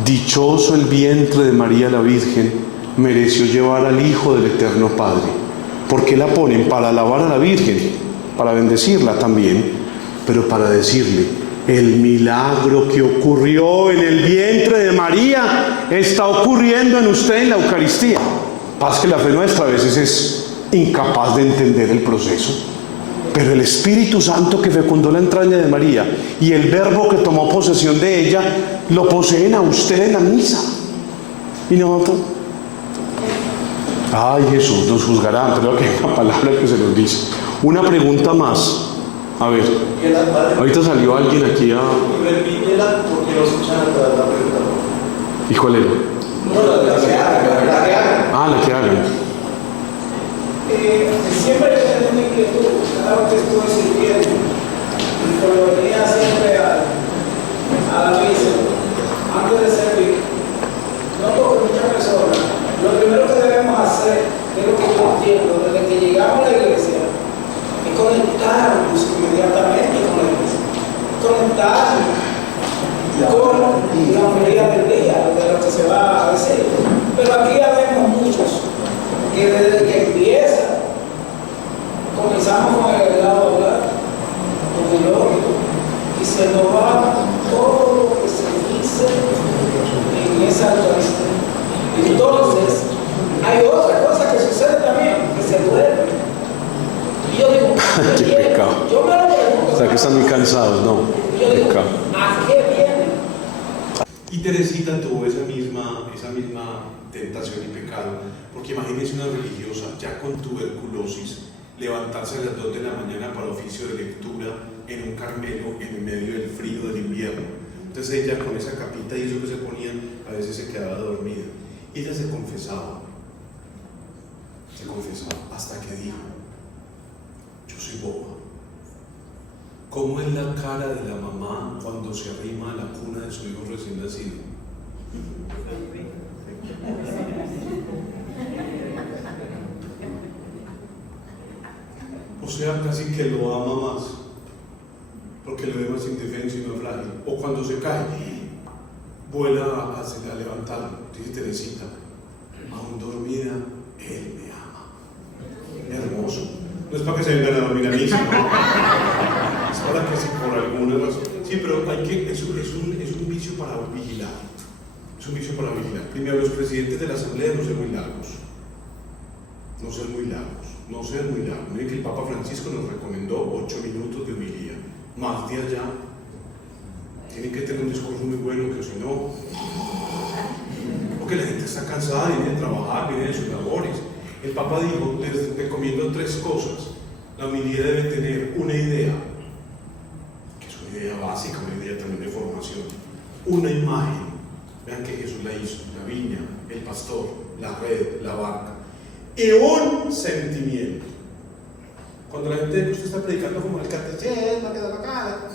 dichoso el vientre de María la Virgen, mereció llevar al Hijo del Eterno Padre. ¿Por qué la ponen? Para alabar a la Virgen, para bendecirla también, pero para decirle: el milagro que ocurrió en el vientre de María está ocurriendo en usted en la Eucaristía. Pasa que la fe nuestra a veces es incapaz de entender el proceso, pero el Espíritu Santo que fecundó la entraña de María y el Verbo que tomó posesión de ella lo poseen a usted en la misa. Y nosotros, ay, Jesús nos juzgará, pero que hay una palabra que se nos dice. Una pregunta más. A ver, ahorita salió alguien aquí a... Repítela porque no escuchan la pregunta. ¿Y cuál era? No, la que hagan. Ah, la que hagan. Siempre he tenido una inquietud, cada vez que estuve sirviendo, y cuando venía siempre a la misa, antes de servir, noto que muchas personas, lo primero que debemos hacer, es lo que yo entiendo, desde que llegamos a la iglesia, es conectarnos inmediatamente con la iglesia, conectarnos con la homilía del día, de lo que se va a decir. Pero aquí habemos muchos que desde que empieza, comenzamos con el lado a hablar, con el orden, y se nos va todo lo que se dice en esa Eucaristía. Y entonces, hay otra cosa que sucede también, que se duerme. Y yo digo, qué pecado. yo me lo pregunto. O sea que están muy cansados, ¿no? Y yo digo, Pecado. ¿a qué viene? Y Teresita tuvo esa misma tentación y pecado, porque imagínense una religiosa ya con tuberculosis levantarse a las 2 de la mañana para oficio de lectura en un Carmelo en medio del frío del invierno. Entonces ella con esa capita y eso que se ponían, a veces se quedaba dormida. Y ella se confesaba hasta que dijo: yo soy boba. ¿Cómo es la cara de la mamá cuando se arrima a la cuna de su hijo recién nacido? O sea, casi que lo ama más, porque lo ve más indefenso y más frágil. O cuando se cae, vuela a levantarlo. Dice Teresita: aún dormida, él me ama. Hermoso. No es para que se vengan a dormir a mí, sino es para que si por alguna razón. Sí, pero es un vicio para vigilar. Es un vicio para vigilar. Primero, los presidentes de la asamblea no ser muy largos. Miren que el Papa Francisco nos recomendó 8 minutos de homilía. Más de allá. Tienen que tener un discurso muy bueno, que si no, porque la gente está cansada, viene de trabajar, viene de sus labores. El Papa dijo: les recomiendo 3 cosas. La homilía debe tener una idea, que es una idea básica, una idea también de formación. Una imagen, vean que Jesús la hizo: la viña, el pastor, la red, la barca. Y un sentimiento. Cuando la gente, usted está predicando como el catecismo, que da la cara.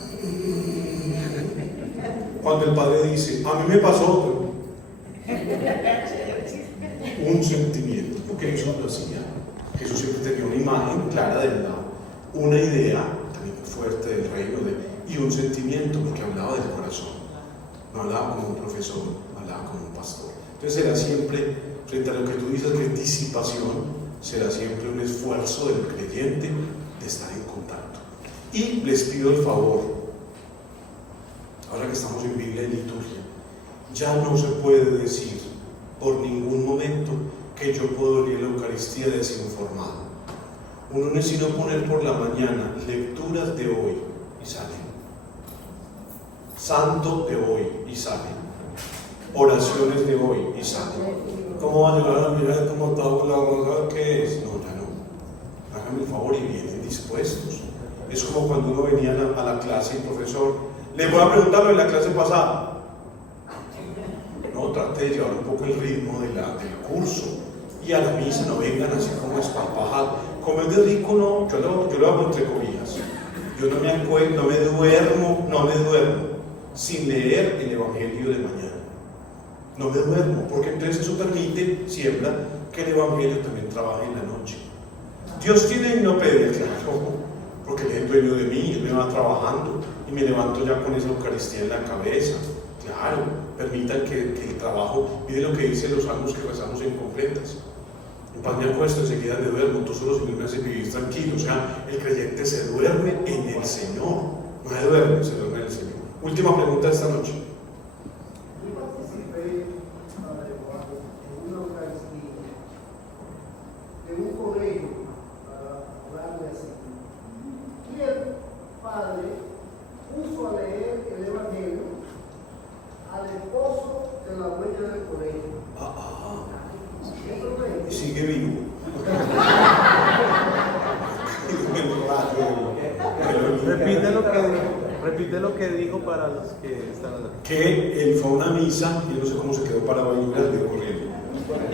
Cuando el padre dice: a mí me pasó, un sentimiento, porque Jesús lo hacía. Jesús siempre tenía una imagen clara del lado, una idea también muy fuerte del reino y un sentimiento, porque hablaba del corazón. No hablaba como un profesor, hablaba como un pastor. Entonces era siempre, frente a lo que tú dices que es disipación, será siempre un esfuerzo del creyente de estar en contacto. Y les pido el favor, ahora que estamos en Biblia y liturgia, ya no se puede decir por ningún momento que yo puedo venir a la Eucaristía desinformado. Uno necesita poner por la mañana lecturas de hoy y salen, santo de hoy y salen, oraciones de hoy y salen. ¿Cómo va a llegar a mirar cómo está la verdad que es? No, ya no. Háganme el favor y vienen dispuestos. Es como cuando uno venía a la clase y el profesor: le voy a preguntarlo en la clase pasada. No, trate de llevar un poco el ritmo del curso. y a la misa no vengan así como esparpajados. Comer de rico no, yo lo hago entre comillas. Yo no me duermo sin leer el Evangelio de mañana. No me duermo, porque entonces eso permite, siembra, que el Evangelio también trabaje en la noche. Dios tiene no pedir, claro, porque Él es dueño de mí, Él me va trabajando y me levanto ya con esa Eucaristía en la cabeza. Claro, permitan que el trabajo, mire lo que dicen los salmos que rezamos en completas. En paz me acuesto, enseguida me duermo, tú solo Señor me hace vivir tranquilo. O sea, el creyente se duerme en el Señor, no se duerme, se duerme en el Señor. Última pregunta de esta noche. Yo participé, Padre Juan, en una Eucaristía de un colegio, para hablarle así, y el padre puso a leer el Evangelio al esposo de la dueña del colegio. Y sigue vivo. Repite lo que dijo para los que están hablando. Que él fue a una misa y no sé cómo se quedó parado ahí de corriendo.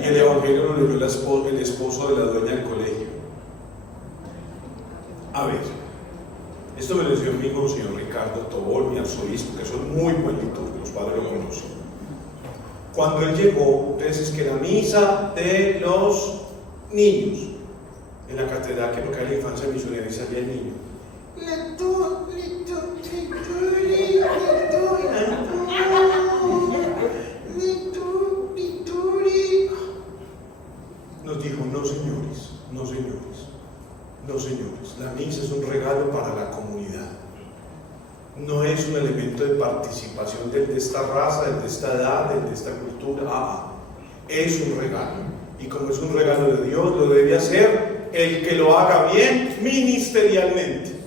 Y el Evangelio lo leyó el esposo de la dueña del colegio. A ver, esto me lo decía el mismo señor Ricardo Tobol, mi arzobispo, que son muy buen liturgos, los padres lo conocen. Cuando él llegó, entonces es que la misa de los niños, en la catedral que no cae la infancia misionera, y salía el niño. Nos dijo, no señores, no señores, no señores, la misa es un regalo para la comunidad. No es un elemento de participación del de esta raza, del de esta edad, del de esta cultura. Es un regalo. Y como es un regalo de Dios, lo debe hacer el que lo haga bien ministerialmente.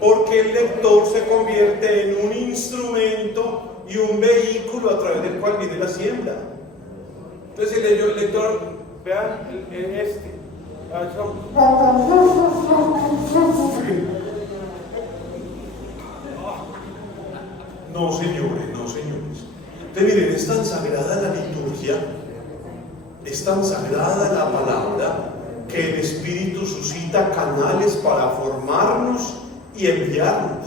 Porque el lector se convierte en un instrumento y un vehículo a través del cual viene la siembra. Entonces el lector, vean, este. No, señores, no, señores. Entonces, miren, es tan sagrada la liturgia, es tan sagrada la palabra, que el Espíritu suscita canales para formarnos y enviarnos.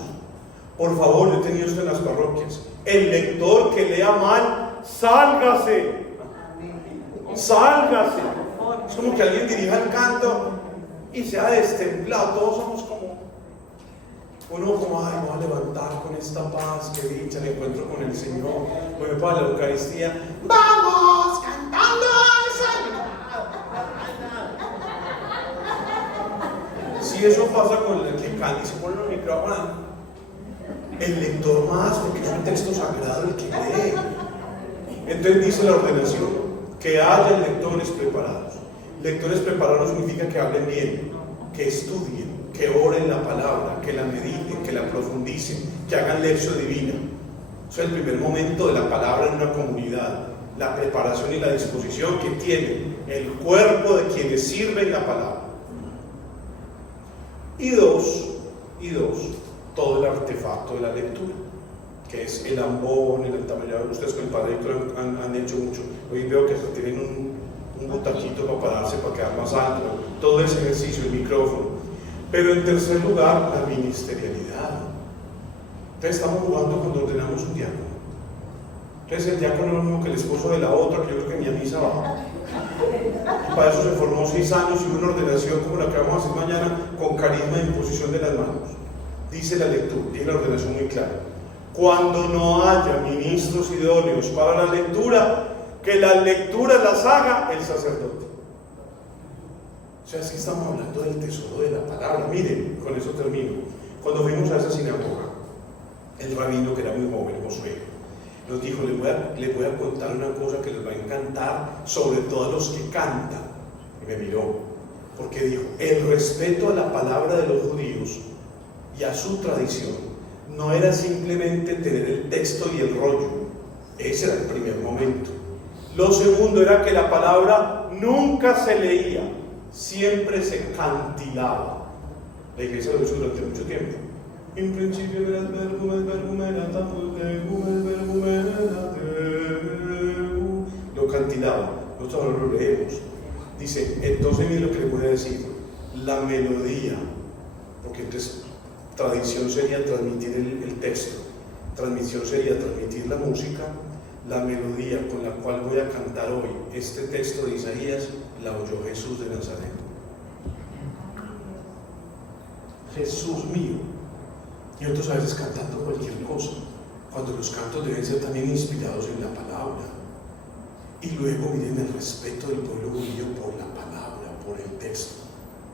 Por favor, yo he tenido esto en las parroquias. El lector que lea mal, sálgase. Sálgase. Es como que alguien dirija el canto y se ha destemplado. Todos somos como... Uno como, ay, voy a levantar con esta paz, que dicha, el encuentro con el Señor. Voy para la Eucaristía. ¡Vamos! ¡Cantando al Señor! Si eso pasa con el que canta y se pone el micrófono, el lector más, porque es un texto sagrado el que lee. Entonces dice la ordenación, que haya lectores preparados. Lectores preparados significa que hablen bien, que estudien, que oren la palabra, que la mediten, que la profundicen, que hagan lección divina. Eso es el primer momento de la palabra en una comunidad, la preparación y la disposición que tiene el cuerpo de quienes sirven la palabra. Y dos, todo el artefacto de la lectura, que es el ambón, el entablado. Ustedes con el Padre Víctor han hecho mucho. Hoy veo que tienen un butaquito para pararse, para quedar más alto, todo ese ejercicio, el micrófono. Pero en tercer lugar, la ministerialidad. Entonces estamos jugando cuando ordenamos un diácono. Entonces el diácono es lo mismo que el esposo de la otra, que yo creo que ni a misa va. Y para eso se formó 6 años y una ordenación como la que vamos a hacer mañana, con carisma e imposición de las manos. Dice la lectura, tiene la ordenación muy clara. Cuando no haya ministros idóneos para la lectura, que las lecturas las haga el sacerdote. O sea, es que estamos hablando del tesoro de la palabra. Miren, con eso termino. Cuando fuimos a esa sinagoga, el rabino, que era muy joven, Josué, nos dijo, les voy a contar una cosa que les va a encantar, sobre todo a los que cantan. Y me miró, porque dijo, el respeto a la palabra de los judíos y a su tradición no era simplemente tener el texto y el rollo. Ese era el primer momento. Lo segundo era que la palabra nunca se leía, siempre se cantilaba. La iglesia lo hizo durante mucho tiempo. En principio era el verbo era lo cantilaba. Nosotros ahora lo leemos. Dice, entonces miren lo que les voy a decir, la melodía, porque entonces tradición sería transmitir el texto, transmisión sería transmitir la música, la melodía con la cual voy a cantar hoy este texto de Isaías, la oyó Jesús de Nazaret. Jesús mío. Y otros a veces cantando cualquier cosa, cuando los cantos deben ser también inspirados en la palabra. Y luego miren el respeto del pueblo judío por la palabra, por el texto,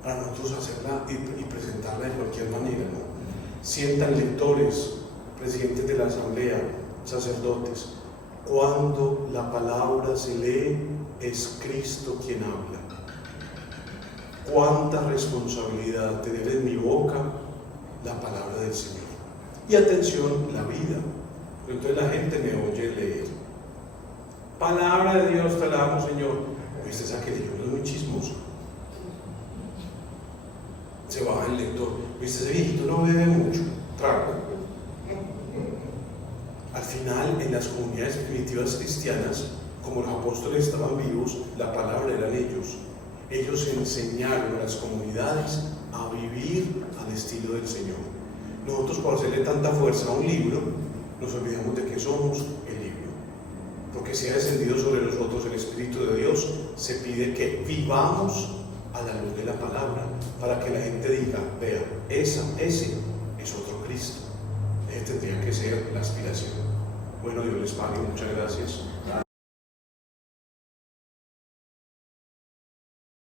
para nosotros hacerla y presentarla de cualquier manera, ¿no? Sientan lectores, presidentes de la asamblea, sacerdotes. Cuando la palabra se lee, es Cristo quien habla. Cuánta responsabilidad tener en mi boca la palabra del Señor. Y atención, la vida. Entonces la gente me oye leer. Palabra de Dios te la damos, Señor. Este es aquel libro, es muy chismoso. Se baja el lector. Ese viejito no bebe mucho, trago. Al final, en las comunidades primitivas cristianas, como los apóstoles estaban vivos, la palabra eran ellos. Ellos enseñaron a las comunidades a vivir al estilo del Señor. Nosotros, por hacerle tanta fuerza a un libro, nos olvidamos de que somos el libro. Porque si ha descendido sobre nosotros el Espíritu de Dios, se pide que vivamos a la luz de la palabra, para que la gente diga, vea, ese es otro Cristo. Ese tendría que ser la aspiración. Bueno, Dios les pague, muchas gracias.